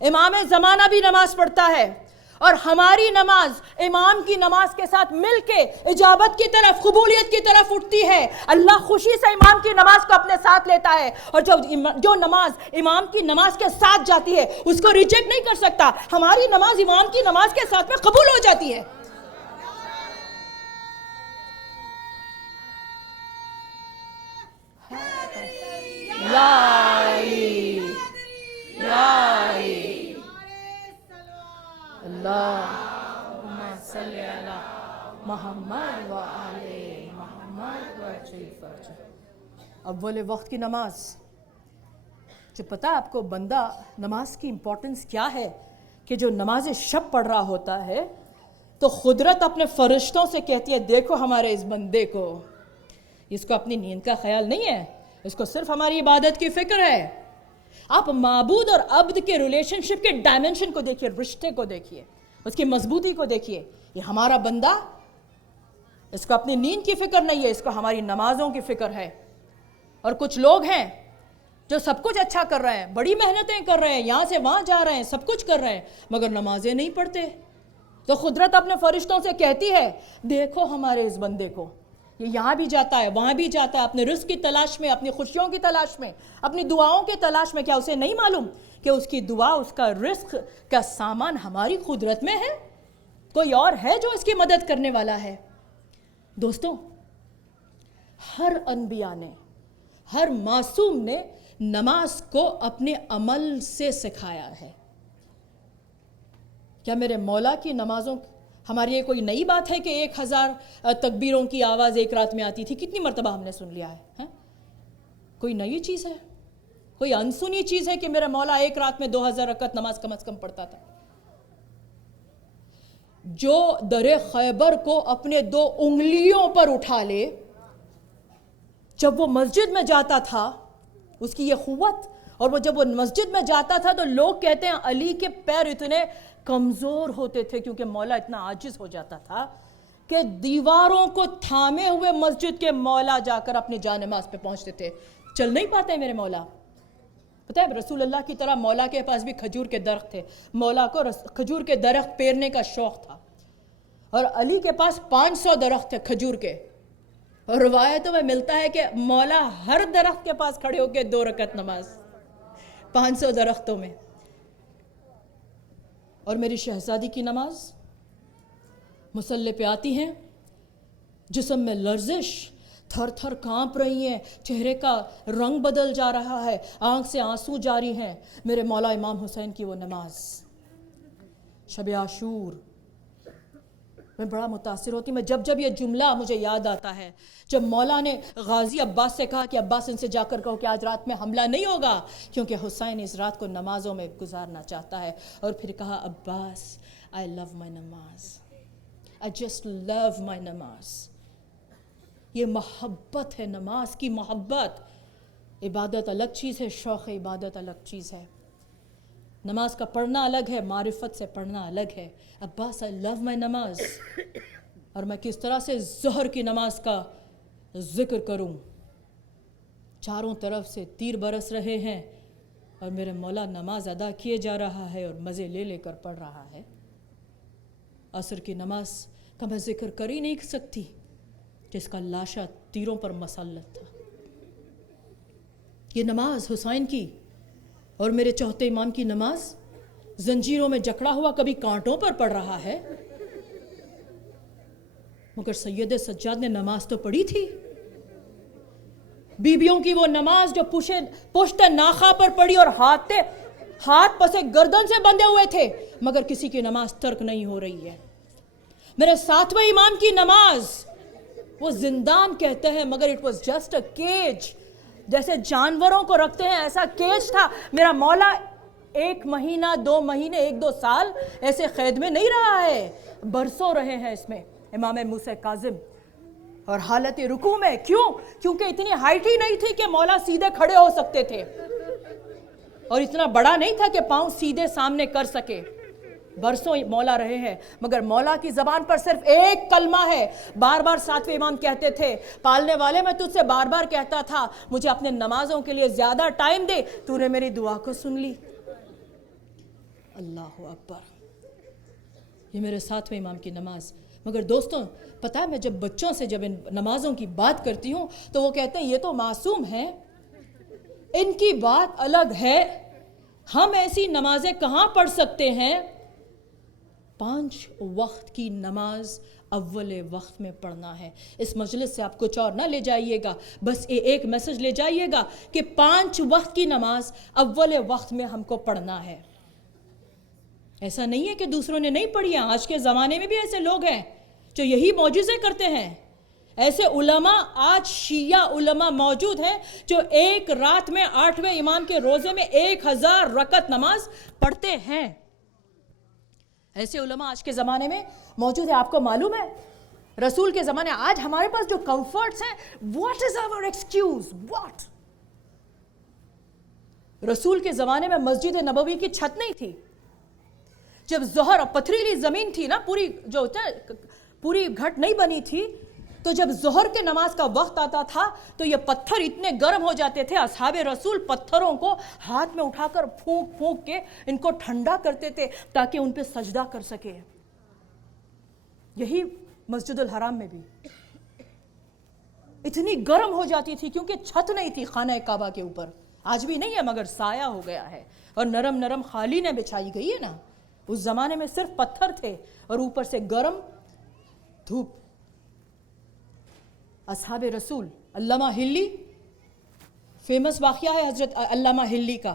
امام زمانہ بھی نماز پڑھتا ہے، اور ہماری نماز امام کی نماز کے ساتھ مل کے اجابت کی طرف، قبولیت کی طرف اٹھتی ہے۔ اللہ خوشی سے امام کی نماز کو اپنے ساتھ لیتا ہے، اور جو نماز امام کی نماز کے ساتھ جاتی ہے اس کو ریجیکٹ نہیں کر سکتا۔ ہماری نماز امام کی نماز کے ساتھ میں قبول ہو جاتی ہے۔ اللہم صلی علی محمد و آل محمد و عجل فرجہ۔ اول وقت کی نماز. جو پتہ ہے آپ کو بندہ نماز کی امپورٹنس کیا ہے کہ جو نماز شب پڑھ رہا ہوتا ہے تو قدرت اپنے فرشتوں سے کہتی ہے دیکھو ہمارے اس بندے کو، اس کو اپنی نیند کا خیال نہیں ہے، اس کو صرف ہماری عبادت کی فکر ہے. آپ معبود اور عبد کے ریلیشن شپ کے ڈائمنشن کو دیکھیے، رشتے کو دیکھیے، اس کی مضبوطی کو دیکھیے. یہ ہمارا بندہ، اس کو اپنی نیند کی فکر نہیں ہے، اس کو ہماری نمازوں کی فکر ہے. اور کچھ لوگ ہیں جو سب کچھ اچھا کر رہے ہیں، بڑی محنتیں کر رہے ہیں، یہاں سے وہاں جا رہے ہیں، سب کچھ کر رہے ہیں، مگر نمازیں نہیں پڑھتے. تو قدرت اپنے فرشتوں سے کہتی ہے دیکھو ہمارے اس بندے کو، یہ یہاں بھی جاتا ہے، وہاں بھی جاتا ہے، اپنے رزق کی تلاش میں، اپنی خوشیوں کی تلاش میں، اپنی دعاؤں کی تلاش میں. کیا اسے نہیں معلوم کہ اس کی دعا، اس کا رزق کا سامان ہماری قدرت میں ہے؟ کوئی اور ہے جو اس کی مدد کرنے والا ہے؟ دوستوں، ہر انبیاء نے، ہر معصوم نے نماز کو اپنے عمل سے سکھایا ہے. کیا میرے مولا کی نمازوں، ہماری یہ کوئی نئی بات ہے کہ 1000 تکبیروں کی آواز ایک رات میں آتی تھی؟ کتنی مرتبہ ہم نے سن لیا ہے؟ کوئی نئی چیز ہے؟ کوئی انسنی چیز ہے کہ میرا مولا ایک رات میں 2000 رکعت نماز کم از کم پڑھتا تھا؟ جو در خیبر کو اپنے 2 انگلیوں پر اٹھا لے، جب وہ مسجد میں جاتا تھا، اس کی یہ قوت، اور وہ جب وہ مسجد میں جاتا تھا تو لوگ کہتے ہیں علی کے پیر اتنے کمزور ہوتے تھے کیونکہ مولا اتنا عاجز ہو جاتا تھا کہ دیواروں کو تھامے ہوئے مسجد کے مولا جا کر اپنی جان نماز پہ پہنچتے تھے. چل نہیں پاتے میرے مولا. پتہ ہے رسول اللہ کی طرح مولا کے پاس بھی کھجور کے درخت تھے، مولا کو کھجور کے درخت پیرنے کا شوق تھا، اور علی کے پاس 500 درخت تھے کھجور کے. اور روایتوں میں ملتا ہے کہ مولا ہر درخت کے پاس کھڑے ہو کے 2 رکعت نماز، 500 درختوں میں. اور میری شہزادی کی نماز مصلی پہ آتی ہیں، جسم میں لرزش، تھر تھر کانپ رہی ہیں، چہرے کا رنگ بدل جا رہا ہے، آنکھ سے آنسو جاری ہیں. میرے مولا امام حسین کی وہ نماز شب عاشور، میں بڑا متاثر ہوتی ہوں. میں جب یہ جملہ مجھے یاد آتا ہے، جب مولا نے غازی عباس سے کہا کہ عباس ان سے جا کر کہو کہ آج رات میں حملہ نہیں ہوگا کیونکہ حسین اس رات کو نمازوں میں گزارنا چاہتا ہے. اور پھر کہا عباس I love my نماز، I just love my نماز. یہ محبت ہے، نماز کی محبت. عبادت الگ چیز ہے، شوق عبادت الگ چیز ہے. نماز کا پڑھنا الگ ہے، معرفت سے پڑھنا الگ ہے. عباس I love my نماز. اور میں کس طرح سے ظہر کی نماز کا ذکر کروں، چاروں طرف سے تیر برس رہے ہیں اور میرے مولا نماز ادا کیے جا رہا ہے اور مزے لے لے کر پڑھ رہا ہے. عصر کی نماز کا میں ذکر کر ہی نہیں سکتی جس کا لاشا تیروں پر مسلط تھا. یہ نماز حسین کی اور میرے چوتھے امام کی نماز زنجیروں میں جکڑا ہوا کبھی کانٹوں پر پڑ رہا ہے، مگر سید سجاد نے نماز تو پڑھی تھی. بیبیوں کی وہ نماز جو پشت ناخا پر پڑی اور ہاتھ پسے گردن سے بندھے ہوئے تھے، مگر کسی کی نماز ترک نہیں ہو رہی ہے. میرے 7ویں امام کی نماز، وہ زندان کہتے ہیں مگر it was just a cage. جیسے جانوروں کو رکھتے ہیں ایسا کیج تھا. میرا مولا 1 مہینہ 2 مہینے 1-2 سال ایسے قید میں نہیں رہا ہے، برسوں رہے ہیں اس میں امام موسیٰ کاظم. اور حالت رکوع میں کیونکہ اتنی ہائٹ ہی نہیں تھی کہ مولا سیدھے کھڑے ہو سکتے تھے، اور اتنا بڑا نہیں تھا کہ پاؤں سیدھے سامنے کر سکے. برسوں مولا رہے ہیں مگر مولا کی زبان پر صرف ایک کلمہ ہے. بار بار 7ویں امام کہتے تھے پالنے والے میں تجھ سے بار بار کہتا تھا مجھے اپنے نمازوں کے لیے زیادہ ٹائم دے، تو نے میری دعا کو سن لی. اللہ اکبر. یہ میرے 7ویں امام کی نماز. مگر دوستوں پتہ ہے میں جب بچوں سے جب ان نمازوں کی بات کرتی ہوں تو وہ کہتے ہیں یہ تو معصوم ہیں، ان کی بات الگ ہے، ہم ایسی نمازیں کہاں پڑھ سکتے ہیں. 5 وقت کی نماز اول وقت میں پڑھنا ہے. اس مجلس سے آپ کچھ اور نہ لے جائیے گا، بس ایک میسج لے جائیے گا کہ 5 وقت کی نماز اول وقت میں ہم کو پڑھنا ہے. ایسا نہیں ہے کہ دوسروں نے نہیں پڑھی ہے. آج کے زمانے میں بھی ایسے لوگ ہیں جو یہی معجزے کرتے ہیں. ایسے علماء آج شیعہ علماء موجود ہیں جو ایک رات میں 8ویں امام کے روزے میں 1000 رکعت نماز پڑھتے ہیں. ایسے علماء آج کے زمانے میں موجود ہیں. آپ کو معلوم ہے رسول کے زمانے آج ہمارے پاس جو کمفرٹس ہیں, what is our excuse, what? رسول کے زمانے میں مسجد نبوی کی چھت نہیں تھی. جب ظہر پتھریلی زمین تھی نا, پوری گھٹ نہیں بنی تھی, تو جب ظہر کے نماز کا وقت آتا تھا تو یہ پتھر اتنے گرم ہو جاتے تھے, اصحاب رسول پتھروں کو ہاتھ میں اٹھا کر پھونک پھونک کے ان کو ٹھنڈا کرتے تھے تاکہ ان پہ سجدہ کر سکے. یہی مسجد الحرام میں بھی اتنی گرم ہو جاتی تھی کیونکہ چھت نہیں تھی خانہ کعبہ کے اوپر. آج بھی نہیں ہے مگر سایہ ہو گیا ہے اور نرم نرم خالینے بچھائی گئی ہے نا. اس زمانے میں صرف پتھر تھے اور اوپر سے گرم دھوپ. اصحاب رسول, علامہ ہلی, فیمس واقعہ ہے حضرت علامہ ہلی کا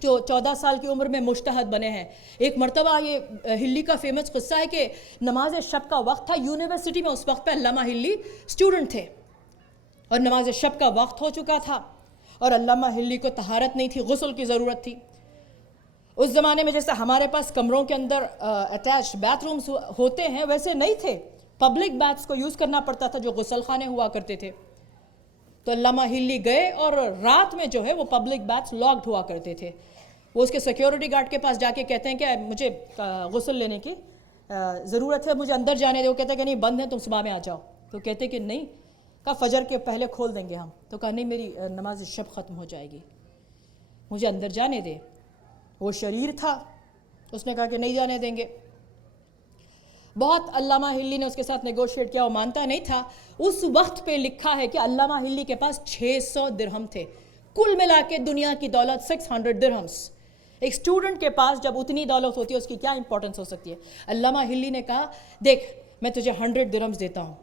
جو 14 سال کی عمر میں مجتہد بنے ہیں. ایک مرتبہ یہ ہلی کا فیمس قصہ ہے کہ نماز شب کا وقت تھا یونیورسٹی میں. اس وقت پہ علامہ ہلی اسٹوڈنٹ تھے اور نماز شب کا وقت ہو چکا تھا اور علامہ ہلی کو طہارت نہیں تھی, غسل کی ضرورت تھی. اس زمانے میں جیسے ہمارے پاس کمروں کے اندر اٹیچ بیتھ رومز ہوتے ہیں ویسے نہیں تھے, پبلک بیتھس کو یوز کرنا پڑتا تھا جو غسل خانے ہوا کرتے تھے. تو علامہ ہلی گئے اور رات میں جو ہے وہ پبلک بیتھس لاکڈ ہوا کرتے تھے. وہ اس کے سیکیورٹی گارڈ کے پاس جا کے کہتے ہیں کہ مجھے غسل لینے کی ضرورت ہے, مجھے اندر جانے دے. وہ کہتے ہیں کہ نہیں بند ہے, تم صبح میں آ جاؤ. تو کہتے کہ نہیں, کہا فجر کے پہلے کھول دیں گے ہم. تو کہا نہیں میری نماز شب ختم ہو جائے گی, مجھے اندر جانے دے. وہ شریر تھا, اس نے کہا کہ نہیں جانے دیں گے. بہت علامہ ہلی نے اس کے ساتھ نیگوشیٹ کیا, وہ مانتا نہیں تھا. اس وقت پہ لکھا ہے کہ علامہ ہلی کے پاس 600 درہم تھے, کل ملا کے دنیا کی دولت 600 درہمز. ایک اسٹوڈنٹ کے پاس جب اتنی دولت ہوتی ہے اس کی کیا امپورٹنس ہو سکتی ہے. علامہ ہلی نے کہا دیکھ میں تجھے 100 درہمز دیتا ہوں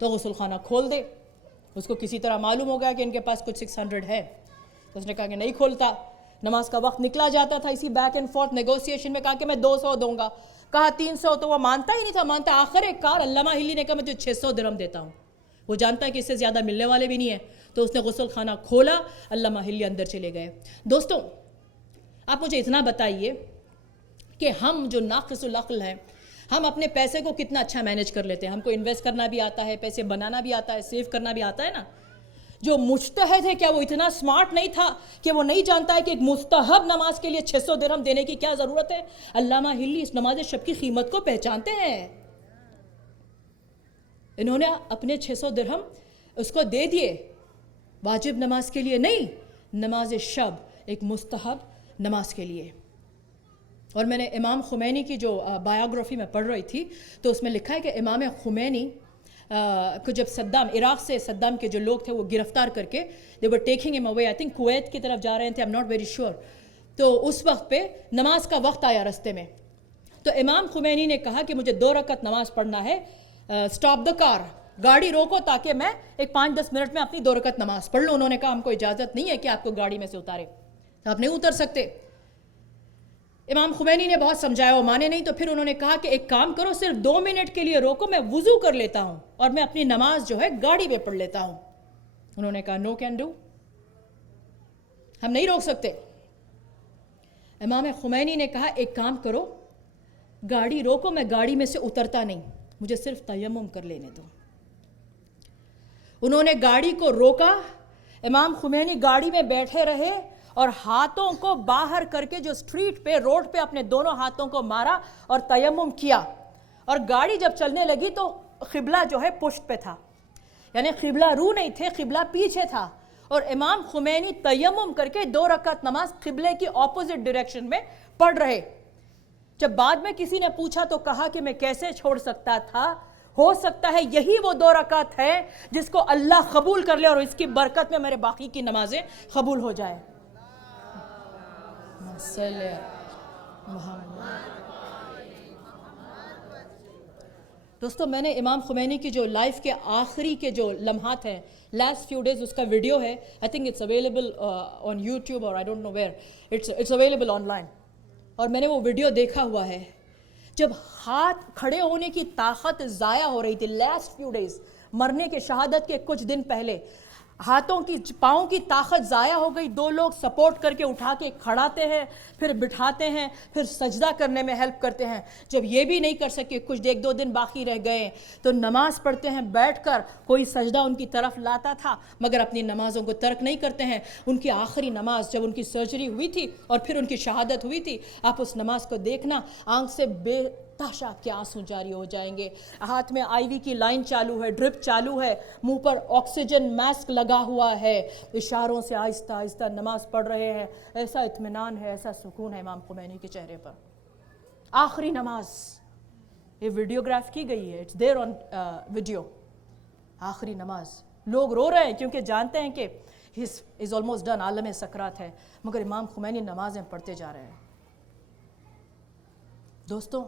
تو غسل خانہ کھول دے. اس کو کسی طرح معلوم ہو گیا کہ ان کے پاس کچھ 600 ہے, تو اس نے کہا کہ نہیں کھولتا. نماز کا وقت نکلا جاتا تھا, اسی بیک اینڈ فورتھ نیگوسیشن میں کہا کہ میں 200 دوں گا, کہا 300, تو وہ مانتا ہی نہیں تھا. مانتا آخر ایک کار علامہ ہلی نے کہا میں تجھے 600 درہم دیتا ہوں. وہ جانتا ہے کہ اس سے زیادہ ملنے والے بھی نہیں ہیں, تو اس نے غسل خانہ کھولا. علامہ ہلی اندر چلے گئے. دوستوں آپ مجھے اتنا بتائیے کہ ہم جو ناقص العقل ہیں, ہم اپنے پیسے کو کتنا اچھا مینیج کر لیتے ہیں. ہم کو انویسٹ کرنا بھی آتا ہے, پیسے بنانا بھی آتا ہے, سیو کرنا بھی آتا ہے نا. جو مجتہد ہے کیا وہ اتنا سمارٹ نہیں تھا کہ وہ نہیں جانتا ہے کہ ایک مستحب نماز کے لیے 600 درہم دینے کی کیا ضرورت ہے. علامہ ہلی اس نماز شب کی قیمت کو پہچانتے ہیں. انہوں نے اپنے 600 درہم اس کو دے دیے, واجب نماز کے لیے نہیں, نماز شب ایک مستحب نماز کے لیے. اور میں نے امام خمینی کی جو بایوگرافی میں پڑھ رہی تھی تو اس میں لکھا ہے کہ امام خمینی کو جب عراق سے صدام کے جو لوگ تھے وہ گرفتار کر کے they were taking him away, I think Kuwait کی طرف جا رہے تھے, I'm not very sure. تو اس وقت پہ نماز کا وقت آیا رستے میں, تو امام خمینی نے کہا کہ مجھے 2 رکعت نماز پڑھنا ہے, اسٹاپ دا کار, گاڑی روکو تاکہ میں ایک 5-10 منٹ میں اپنی 2 رکعت نماز پڑھ لوں. انہوں نے کہا ہم کو اجازت نہیں ہے کہ آپ کو گاڑی میں سے اتارے, آپ نہیں اتر سکتے. امام خمینی نے بہت سمجھایا, وہ مانے نہیں. تو پھر انہوں نے کہا کہ ایک کام کرو, صرف 2 منٹ کے لیے روکو, میں وضو کر لیتا ہوں اور میں اپنی نماز جو ہے گاڑی میں پڑھ لیتا ہوں. انہوں نے کہا نو کین ڈو, ہم نہیں روک سکتے. امام خمینی نے کہا ایک کام کرو, گاڑی روکو, میں گاڑی میں سے اترتا نہیں, مجھے صرف تیمم کر لینے دو. انہوں نے گاڑی کو روکا, امام خمینی گاڑی میں بیٹھے رہے اور ہاتھوں کو باہر کر کے جو اسٹریٹ پہ روڈ پہ اپنے دونوں ہاتھوں کو مارا اور تیمم کیا. اور گاڑی جب چلنے لگی تو قبلہ جو ہے پشت پہ تھا, یعنی قبلہ رو نہیں تھے, قبلہ پیچھے تھا. اور امام خمینی تیمم کر کے 2 رکعت نماز قبلے کی اپوزٹ ڈائریکشن میں پڑھ رہے. جب بعد میں کسی نے پوچھا تو کہا کہ میں کیسے چھوڑ سکتا تھا, ہو سکتا ہے یہی وہ 2 رکعت ہے جس کو اللہ قبول کر لے اور اس کی برکت میں میرے باقی کی نمازیں قبول ہو جائے. دوستو میں نے امام خمینی کی جو لائف کے آخری کے جو لمحات ہیں, لاسٹ فیو ڈیز, اس کا ویڈیو ہے, I think it's available on YouTube اور I don't know where, it's available online. اور میں نے وہ ویڈیو دیکھا ہوا ہے. جب ہاتھ کھڑے ہونے کی طاقت ضائع ہو رہی تھی, لاسٹ فیو ڈیز مرنے کے شہادت کے کچھ دن پہلے ہاتھوں کی پاؤں کی طاقت ضائع ہو گئی, 2 لوگ سپورٹ کر کے اٹھا کے کھڑاتے ہیں, پھر بٹھاتے ہیں, پھر سجدہ کرنے میں ہیلپ کرتے ہیں. جب یہ بھی نہیں کر سکے, کچھ 1-2 دن باقی رہ گئے, تو نماز پڑھتے ہیں بیٹھ کر. کوئی سجدہ ان کی طرف لاتا تھا مگر اپنی نمازوں کو ترک نہیں کرتے ہیں. ان کی آخری نماز جب ان کی سرجری ہوئی تھی اور پھر ان کی شہادت ہوئی تھی, آپ اس نماز کو دیکھنا, آنکھ سے بے تحاشا کے آنسو جاری ہو جائیں گے. ہاتھ میں آئی وی کی لائن چالو ہے, ڈرپ چالو ہے, منہ پر آکسیجن ماسک لگا ہوا ہے, اشاروں سے آہستہ آہستہ نماز پڑھ رہے ہیں. ایسا اطمینان ہے, ایسا سکون ہے امام خمینی کے چہرے پر. آخری نماز یہ ویڈیوگراف کی گئی ہے, اٹس دیر آن ویڈیو. آخری نماز لوگ رو رہے ہیں کیونکہ جانتے ہیں کہ از آلموسٹ ڈن, عالم سکرات ہے, مگر امام خمینی نمازیں پڑھتے جا رہے ہیں. دوستوں,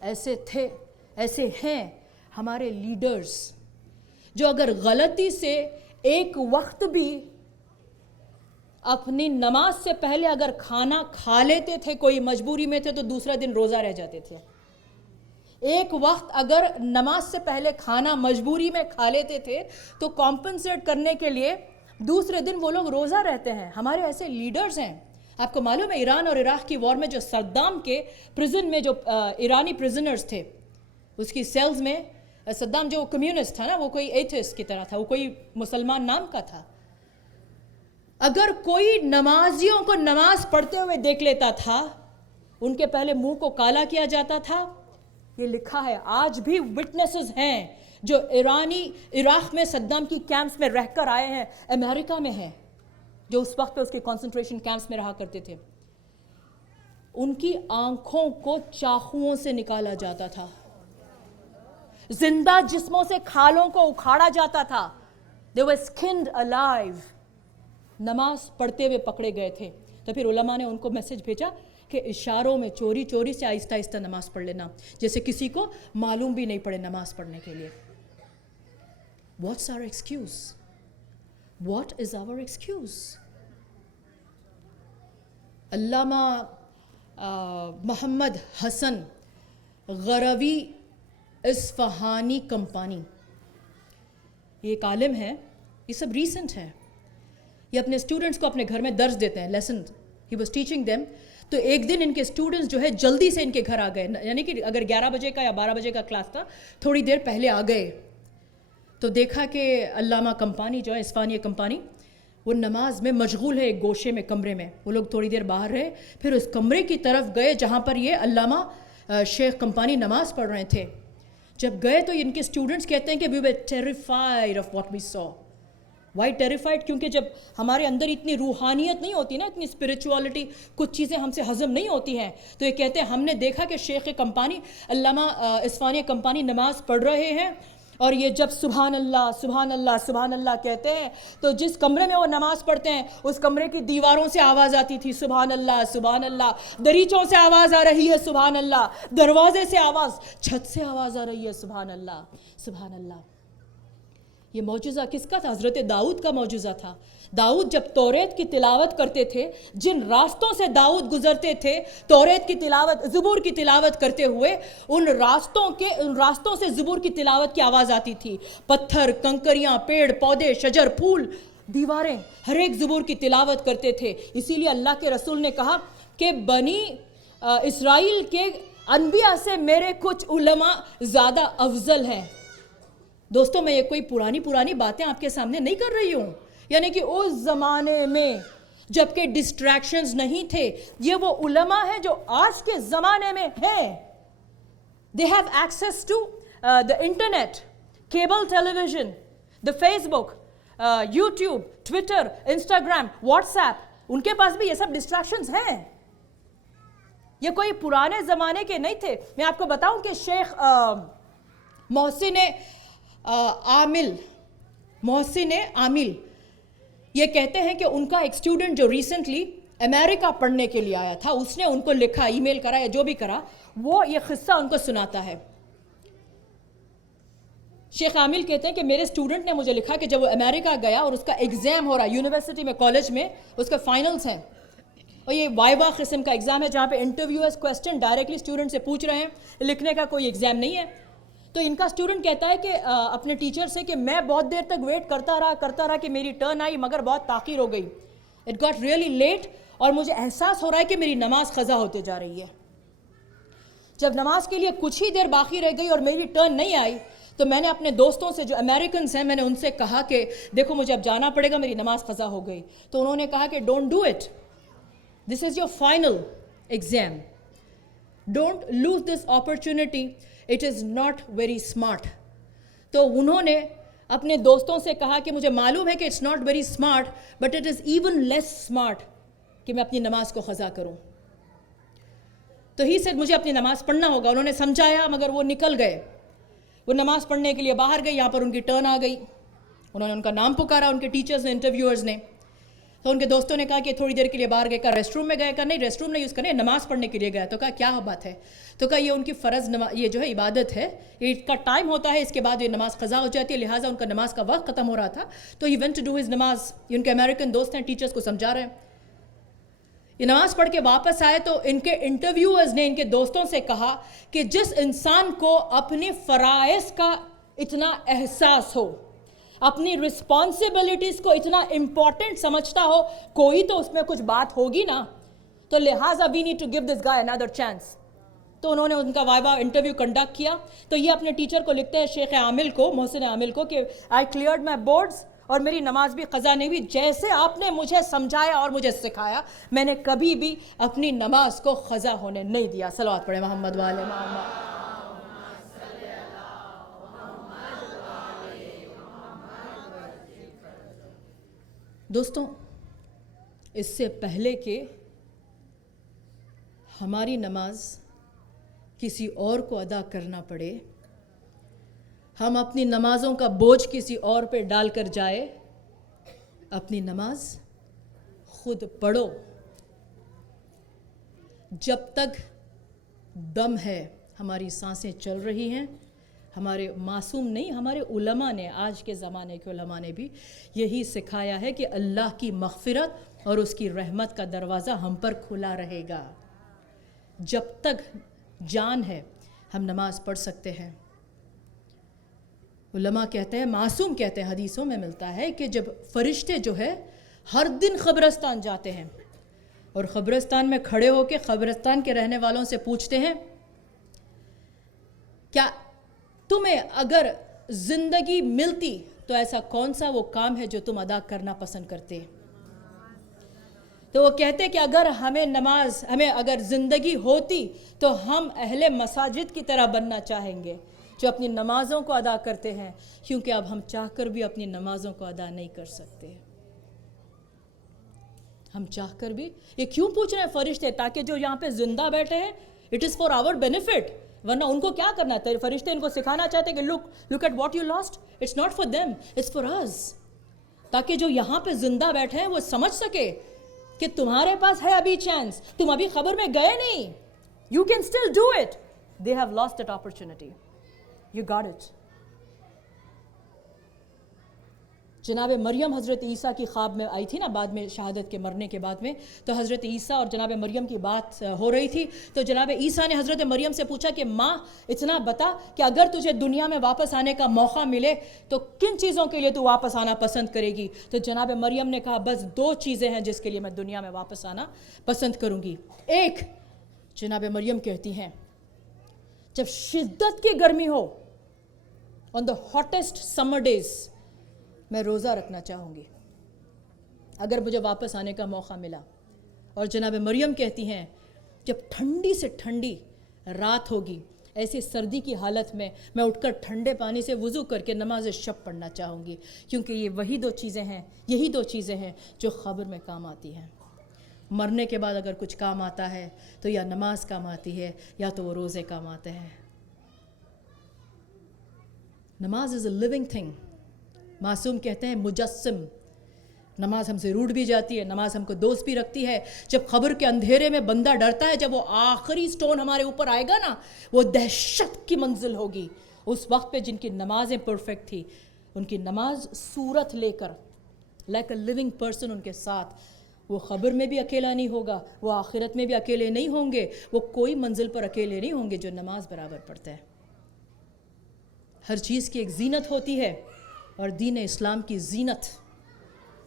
ایسے تھے, ایسے ہیں ہمارے لیڈرز جو اگر غلطی سے ایک وقت بھی اپنی نماز سے پہلے اگر کھانا کھا لیتے تھے, کوئی مجبوری میں تھے, تو دوسرا دن روزہ رہ جاتے تھے. ایک وقت اگر نماز سے پہلے کھانا مجبوری میں کھا لیتے تھے تو کمپنسیٹ کرنے کے لیے دوسرے دن وہ لوگ روزہ رہتے ہیں. ہمارے ایسے لیڈرز ہیں. آپ کو معلوم ہے ایران اور عراق کی وار میں جو صدام کے پرزن میں جو ایرانی پرزنرز تھے, اس کی سیلز میں, صدام جو کمیونسٹ تھا نا, وہ کوئی ایتھسٹ کی طرح تھا, وہ کوئی مسلمان نام کا تھا. اگر کوئی نمازیوں کو نماز پڑھتے ہوئے دیکھ لیتا تھا, ان کے پہلے منہ کو کالا کیا جاتا تھا. یہ لکھا ہے, آج بھی وٹنسز ہیں جو عراق میں صدام کی کیمپس میں رہ کر آئے ہیں, امریکہ میں ہیں, جو اس وقت پہ اس کے کنسنٹریشن کیمپس میں رہا کرتے تھے. ان کی آنکھوں کو چاقوؤں سے نکالا جاتا تھا, زندہ جسموں سے کھالوں کو اکھاڑا جاتا تھا. They were skinned alive. نماز پڑھتے ہوئے پکڑے گئے تھے. تو پھر علماء نے ان کو میسج بھیجا کہ اشاروں میں چوری چوری سے آہستہ آہستہ نماز پڑھ لینا, جیسے کسی کو معلوم بھی نہیں پڑے نماز پڑھنے کے لیے. What's our excuse? What is our excuse? علامہ محمد حسن غروی اصفہانی کمپانی, یہ ایک عالم ہے, یہ سب ریسنٹ ہے. یہ اپنے اسٹوڈنٹس کو اپنے گھر میں درس دیتے ہیں, lesson he was teaching them. تو ایک دن ان کے اسٹوڈنٹس جو ہے جلدی سے ان کے گھر آ گئے, یعنی کہ اگر 11 بجے کا یا 12 بجے کا کلاس تھا, تھوڑی دیر پہلے آ گئے. تو دیکھا کہ علامہ کمپانی جو ہے, اصفہانی کمپانی, وہ نماز میں مشغول ہے ایک گوشے میں, کمرے میں. وہ لوگ تھوڑی دیر باہر رہے, پھر اس کمرے کی طرف گئے جہاں پر یہ علامہ شیخ کمپانی نماز پڑھ رہے تھے. جب گئے تو ان کے اسٹوڈنٹس کہتے ہیں کہ we were terrified of what we saw. Why terrified? کیونکہ جب ہمارے اندر اتنی روحانیت نہیں ہوتی نا, اتنی اسپریچوالٹی, کچھ چیزیں ہم سے ہضم نہیں ہوتی ہیں, تو یہ کہتے ہیں ہم نے دیکھا کہ شیخ کمپانی, علامہ اصفہانی کمپانی نماز پڑھ رہے ہیں, اور یہ جب سبحان اللہ سبحان اللہ سبحان اللہ کہتے ہیں تو جس کمرے میں وہ نماز پڑھتے ہیں اس کمرے کی دیواروں سے آواز آتی تھی سبحان اللہ سبحان اللہ, دریچوں سے آواز آ رہی ہے سبحان اللہ, دروازے سے آواز, چھت سے آواز آ رہی ہے سبحان اللہ سبحان اللہ. یہ معجزہ کس کا تھا؟ حضرت داؤد کا معجزہ تھا. داؤد جب توریت کی تلاوت کرتے تھے, جن راستوں سے داؤد گزرتے تھے توریت کی تلاوت, زبور کی تلاوت کرتے ہوئے, ان راستوں سے زبور کی تلاوت کی آواز آتی تھی. پتھر, کنکریاں, پیڑ پودے, شجر, پھول, دیواریں, ہر ایک زبور کی تلاوت کرتے تھے. اسی لیے اللہ کے رسول نے کہا کہ بنی اسرائیل کے انبیاء سے میرے کچھ علماء زیادہ افضل ہیں. دوستوں, میں یہ کوئی پرانی باتیں آپ کے سامنے نہیں کر رہی ہوں, یعنی کہ اس زمانے میں جب کہ ڈسٹریکشنز نہیں تھے, یہ وہ علماء ہیں جو آج کے زمانے میں ہیں. They have access to the internet, cable television, the Facebook, YouTube, Twitter, Instagram, WhatsApp. ان کے پاس بھی یہ سب ڈسٹریکشنز ہیں. یہ کوئی پرانے زمانے کے نہیں تھے. میں آپ کو بتاؤں کہ شیخ محسن عامل یہ کہتے ہیں کہ ان کا ایک اسٹوڈنٹ جو ریسنٹلی امریکہ پڑھنے کے لیے آیا تھا, اس نے ان کو لکھا, ای میل کرا یا جو بھی کرا, وہ یہ قصہ ان کو سناتا ہے. شیخ عامل کہتے ہیں کہ میرے اسٹوڈنٹ نے مجھے لکھا کہ جب وہ امریکہ گیا اور اس کا ایگزام ہو رہا ہے یونیورسٹی میں, کالج میں, اس کا فائنلز ہیں, اور یہ وائوا قسم کا ایگزام ہے جہاں پہ انٹرویوئرز کویسچن ڈائریکٹلی اسٹوڈنٹ سے پوچھ رہے ہیں, لکھنے کا کوئی ایگزام نہیں ہے. تو ان کا اسٹوڈنٹ کہتا ہے کہ اپنے ٹیچر سے کہ میں بہت دیر تک ویٹ کرتا رہا کہ میری ٹرن آئی مگر بہت تاخیر ہو گئی. اٹ گاٹ ریئلی لیٹ اور مجھے احساس ہو رہا ہے کہ میری نماز قضا ہوتے جا رہی ہے. جب نماز کے لیے کچھ ہی دیر باقی رہ گئی اور میری ٹرن نہیں آئی تو میں نے اپنے دوستوں سے جو امریکنز ہیں میں نے ان سے کہا کہ دیکھو مجھے اب جانا پڑے گا, میری نماز قضا ہو گئی. تو انہوں نے کہا کہ don't do it, this is your final exam, don't lose this opportunity, it is not very smart. تو انہوں نے اپنے دوستوں سے کہا کہ مجھے معلوم ہے کہ it's not very smart but it is even less smart کہ میں اپنی نماز کو قضا کروں. تو ہی سے مجھے اپنی نماز پڑھنا ہوگا. انہوں نے سمجھایا مگر وہ نکل گئے, وہ نماز پڑھنے کے لیے باہر گئے. یہاں پر ان کی ٹرن آ گئی, انہوں نے ان کا نام پکارا, ان کے ٹیچرز نے, انٹرویورز نے. تو ان کے دوستوں نے کہا کہ تھوڑی دیر کے لیے باہر گئے. کہا ریسٹ روم میں گئے؟ کہا نہیں ریسٹ روم نہیں یوز کرنے, نماز پڑھنے کے لیے گیا. تو کہا کیا بات ہے؟ تو کہا یہ ان کی فرض یہ جو ہے عبادت ہے, اس کا ٹائم ہوتا ہے, اس کے بعد یہ نماز قضا ہو جاتی ہے, لہٰذا ان کا نماز کا وقت ختم ہو رہا تھا تو he went to do his namaz. یہ ان کے امریکن دوست ہیں, ٹیچرز کو سمجھا رہے ہیں. یہ نماز پڑھ کے واپس آئے تو ان کے انٹرویورز نے ان کے دوستوں سے کہا کہ جس انسان کو اپنے فرائض کا اتنا احساس ہو, اپنی رسپانسبلٹیز کو اتنا امپورٹنٹ سمجھتا ہو, کوئی تو اس میں کچھ بات ہوگی نا, تو لہٰذا we need to give this guy another chance. تو انہوں نے ان کا وائوا انٹرویو کنڈکٹ کیا. تو یہ اپنے ٹیچر کو لکھتے ہیں, شیخ عامل کو, محسن عامل کو, کہ آئی کلیئرڈ مائی بورڈز اور میری نماز بھی قضا نہیں ہوئی. جیسے آپ نے مجھے سمجھایا اور مجھے سکھایا میں نے کبھی بھی اپنی نماز کو قضا ہونے نہیں دیا. صلوات پڑھیں محمد والے محمد. دوستوں, اس سے پہلے کہ ہماری نماز کسی اور کو ادا کرنا پڑے, ہم اپنی نمازوں کا بوجھ کسی اور پہ ڈال کر جائے, اپنی نماز خود پڑھو. جب تک دم ہے, ہماری سانسیں چل رہی ہیں, ہمارے معصوم نہیں, ہمارے علماء نے, آج کے زمانے کے علماء نے بھی یہی سکھایا ہے کہ اللہ کی مغفرت اور اس کی رحمت کا دروازہ ہم پر کھلا رہے گا. جب تک جان ہے ہم نماز پڑھ سکتے ہیں. علماء کہتے ہیں, معصوم کہتے ہیں, حدیثوں میں ملتا ہے کہ جب فرشتے جو ہے ہر دن قبرستان جاتے ہیں اور قبرستان میں کھڑے ہو کے قبرستان کے رہنے والوں سے پوچھتے ہیں کیا تمہیں اگر زندگی ملتی تو ایسا کون سا وہ کام ہے جو تم ادا کرنا پسند کرتے؟ تو وہ کہتے کہ اگر ہمیں اگر زندگی ہوتی تو ہم اہل مساجد کی طرح بننا چاہیں گے جو اپنی نمازوں کو ادا کرتے ہیں, کیونکہ اب ہم چاہ کر بھی اپنی نمازوں کو ادا نہیں کر سکتے. ہم چاہ کر بھی, یہ کیوں پوچھ رہے ہیں فرشتے؟ تاکہ جو یہاں پہ زندہ بیٹھے ہیں, it is for our benefit, ورنہ ان کو کیا کرنا ہے؟ فرشتے ان کو سکھانا چاہتے ہیں کہ look at what you lost, it's not for them, it's for us. تاکہ جو یہاں پہ زندہ بیٹھے ہیں وہ سمجھ سکے کہ تمہارے پاس ہے ابھی چانس, تم ابھی خبر میں گئے نہیں, you can still do it. They have lost that opportunity, you got it. جناب مریم حضرت عیسیٰ کی خواب میں آئی تھی نا بعد میں, شہادت کے مرنے کے بعد میں, تو حضرت عیسیٰ اور جناب مریم کی بات ہو رہی تھی. تو جناب عیسیٰ نے حضرت مریم سے پوچھا کہ ماں اتنا بتا کہ اگر تجھے دنیا میں واپس آنے کا موقع ملے تو کن چیزوں کے لیے تو واپس آنا پسند کرے گی؟ تو جناب مریم نے کہا بس 2 چیزیں ہیں جس کے لیے میں دنیا میں واپس آنا پسند کروں گی. ایک, جناب مریم کہتی ہیں جب شدت کی گرمی ہو, آن دا ہاٹیسٹ سمر ڈیز, میں روزہ رکھنا چاہوں گی اگر مجھے واپس آنے کا موقع ملا. اور جناب مریم کہتی ہیں جب ٹھنڈی سے ٹھنڈی رات ہوگی, ایسی سردی کی حالت میں میں اٹھ کر ٹھنڈے پانی سے وضو کر کے نماز شب پڑھنا چاہوں گی, کیونکہ یہ یہی 2 چیزیں ہیں جو قبر میں کام آتی ہیں. مرنے کے بعد اگر کچھ کام آتا ہے تو یا نماز کام آتی ہے یا تو وہ روزے کام آتے ہیں. نماز از اے لیونگ تھنگ. معصوم کہتے ہیں مجسم, نماز ہم سے روٹ بھی جاتی ہے, نماز ہم کو دوست بھی رکھتی ہے. جب قبر کے اندھیرے میں بندہ ڈرتا ہے, جب وہ آخری سٹون ہمارے اوپر آئے گا نا, وہ دہشت کی منزل ہوگی. اس وقت پہ جن کی نمازیں پرفیکٹ تھی, ان کی نماز صورت لے کر لائک اے لیونگ پرسن ان کے ساتھ, وہ قبر میں بھی اکیلا نہیں ہوگا, وہ آخرت میں بھی اکیلے نہیں ہوں گے, وہ کوئی منزل پر اکیلے نہیں ہوں گے جو نماز برابر پڑھتا ہے. ہر چیز کی ایک زینت ہوتی ہے، اور دین اسلام کی زینت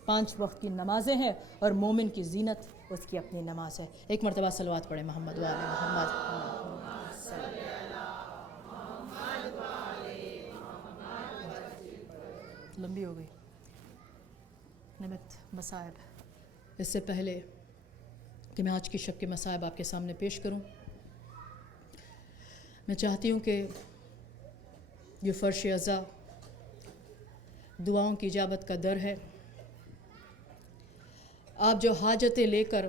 5 وقت کی نمازیں ہیں، اور مومن کی زینت اس کی اپنی نماز ہے۔ ایک مرتبہ صلوات پڑھیں محمد و آل محمد۔ لمبی ہو گئی نمت مصائب۔ اس سے پہلے کہ میں آج کی شب کے مصائب آپ کے سامنے پیش کروں، میں چاہتی ہوں کہ یہ فرش عزا دعاؤں کی اجابت کا در ہے۔ آپ جو حاجتیں لے کر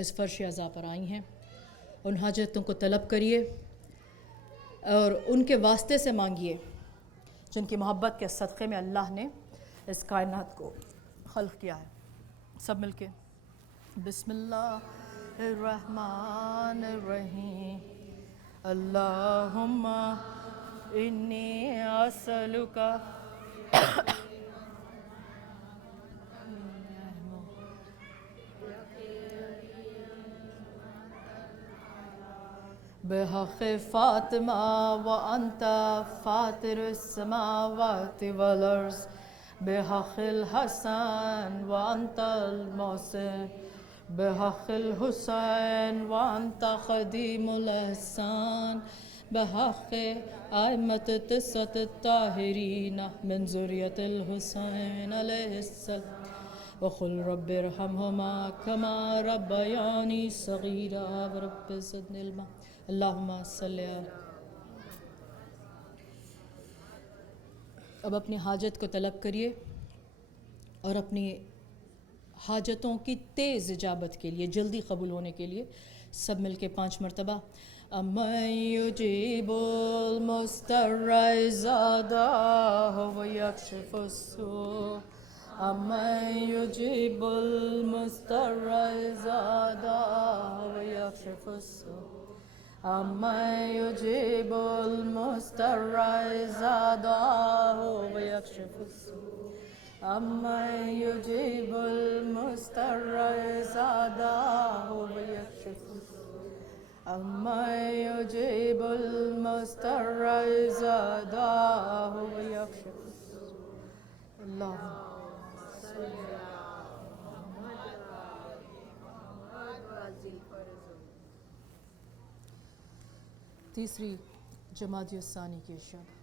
اس فرش عزا پر آئی ہیں، ان حاجتوں کو طلب کریے اور ان کے واسطے سے مانگیے جن کی محبت کے صدقے میں اللہ نے اس کائنات کو خلق کیا ہے۔ سب مل کے بسم اللہ الرحمن الرحیم۔ اللہم انی اسألک بحق فاطمہ وانت فاطر السماوات والارض، بحق الحسن وانت المحسن، بحق الحسین وانت خدیم الاحسان، بحق ائمة التسعة الطاہرین من ذریۃ الحسین علیہ السلام، وقل رب ارحمہما کما ربیانی صغیرا ورب زدنی علما۔ اللہم صلی علی۔ اب اپنی حاجت کو طلب کریے اور اپنی حاجتوں کی تیز اجابت کے لیے، جلدی قبول ہونے کے لیے سب مل کے 5 مرتبہ امن یجیب المضطر اذا دعاہ ویکشف السوء، امن یجیب المضطر اذا دعاہ ویکشف السوء، امن یجیب المضطر اذا دعاہ ویکشف السوء، امن یجیب المضطر اذا دعاہ ویکشف السوء، امن یجیب المضطر اذا دعاہ ویکشف السوء۔ اللہم تیسری جمادی الثانی کی شب۔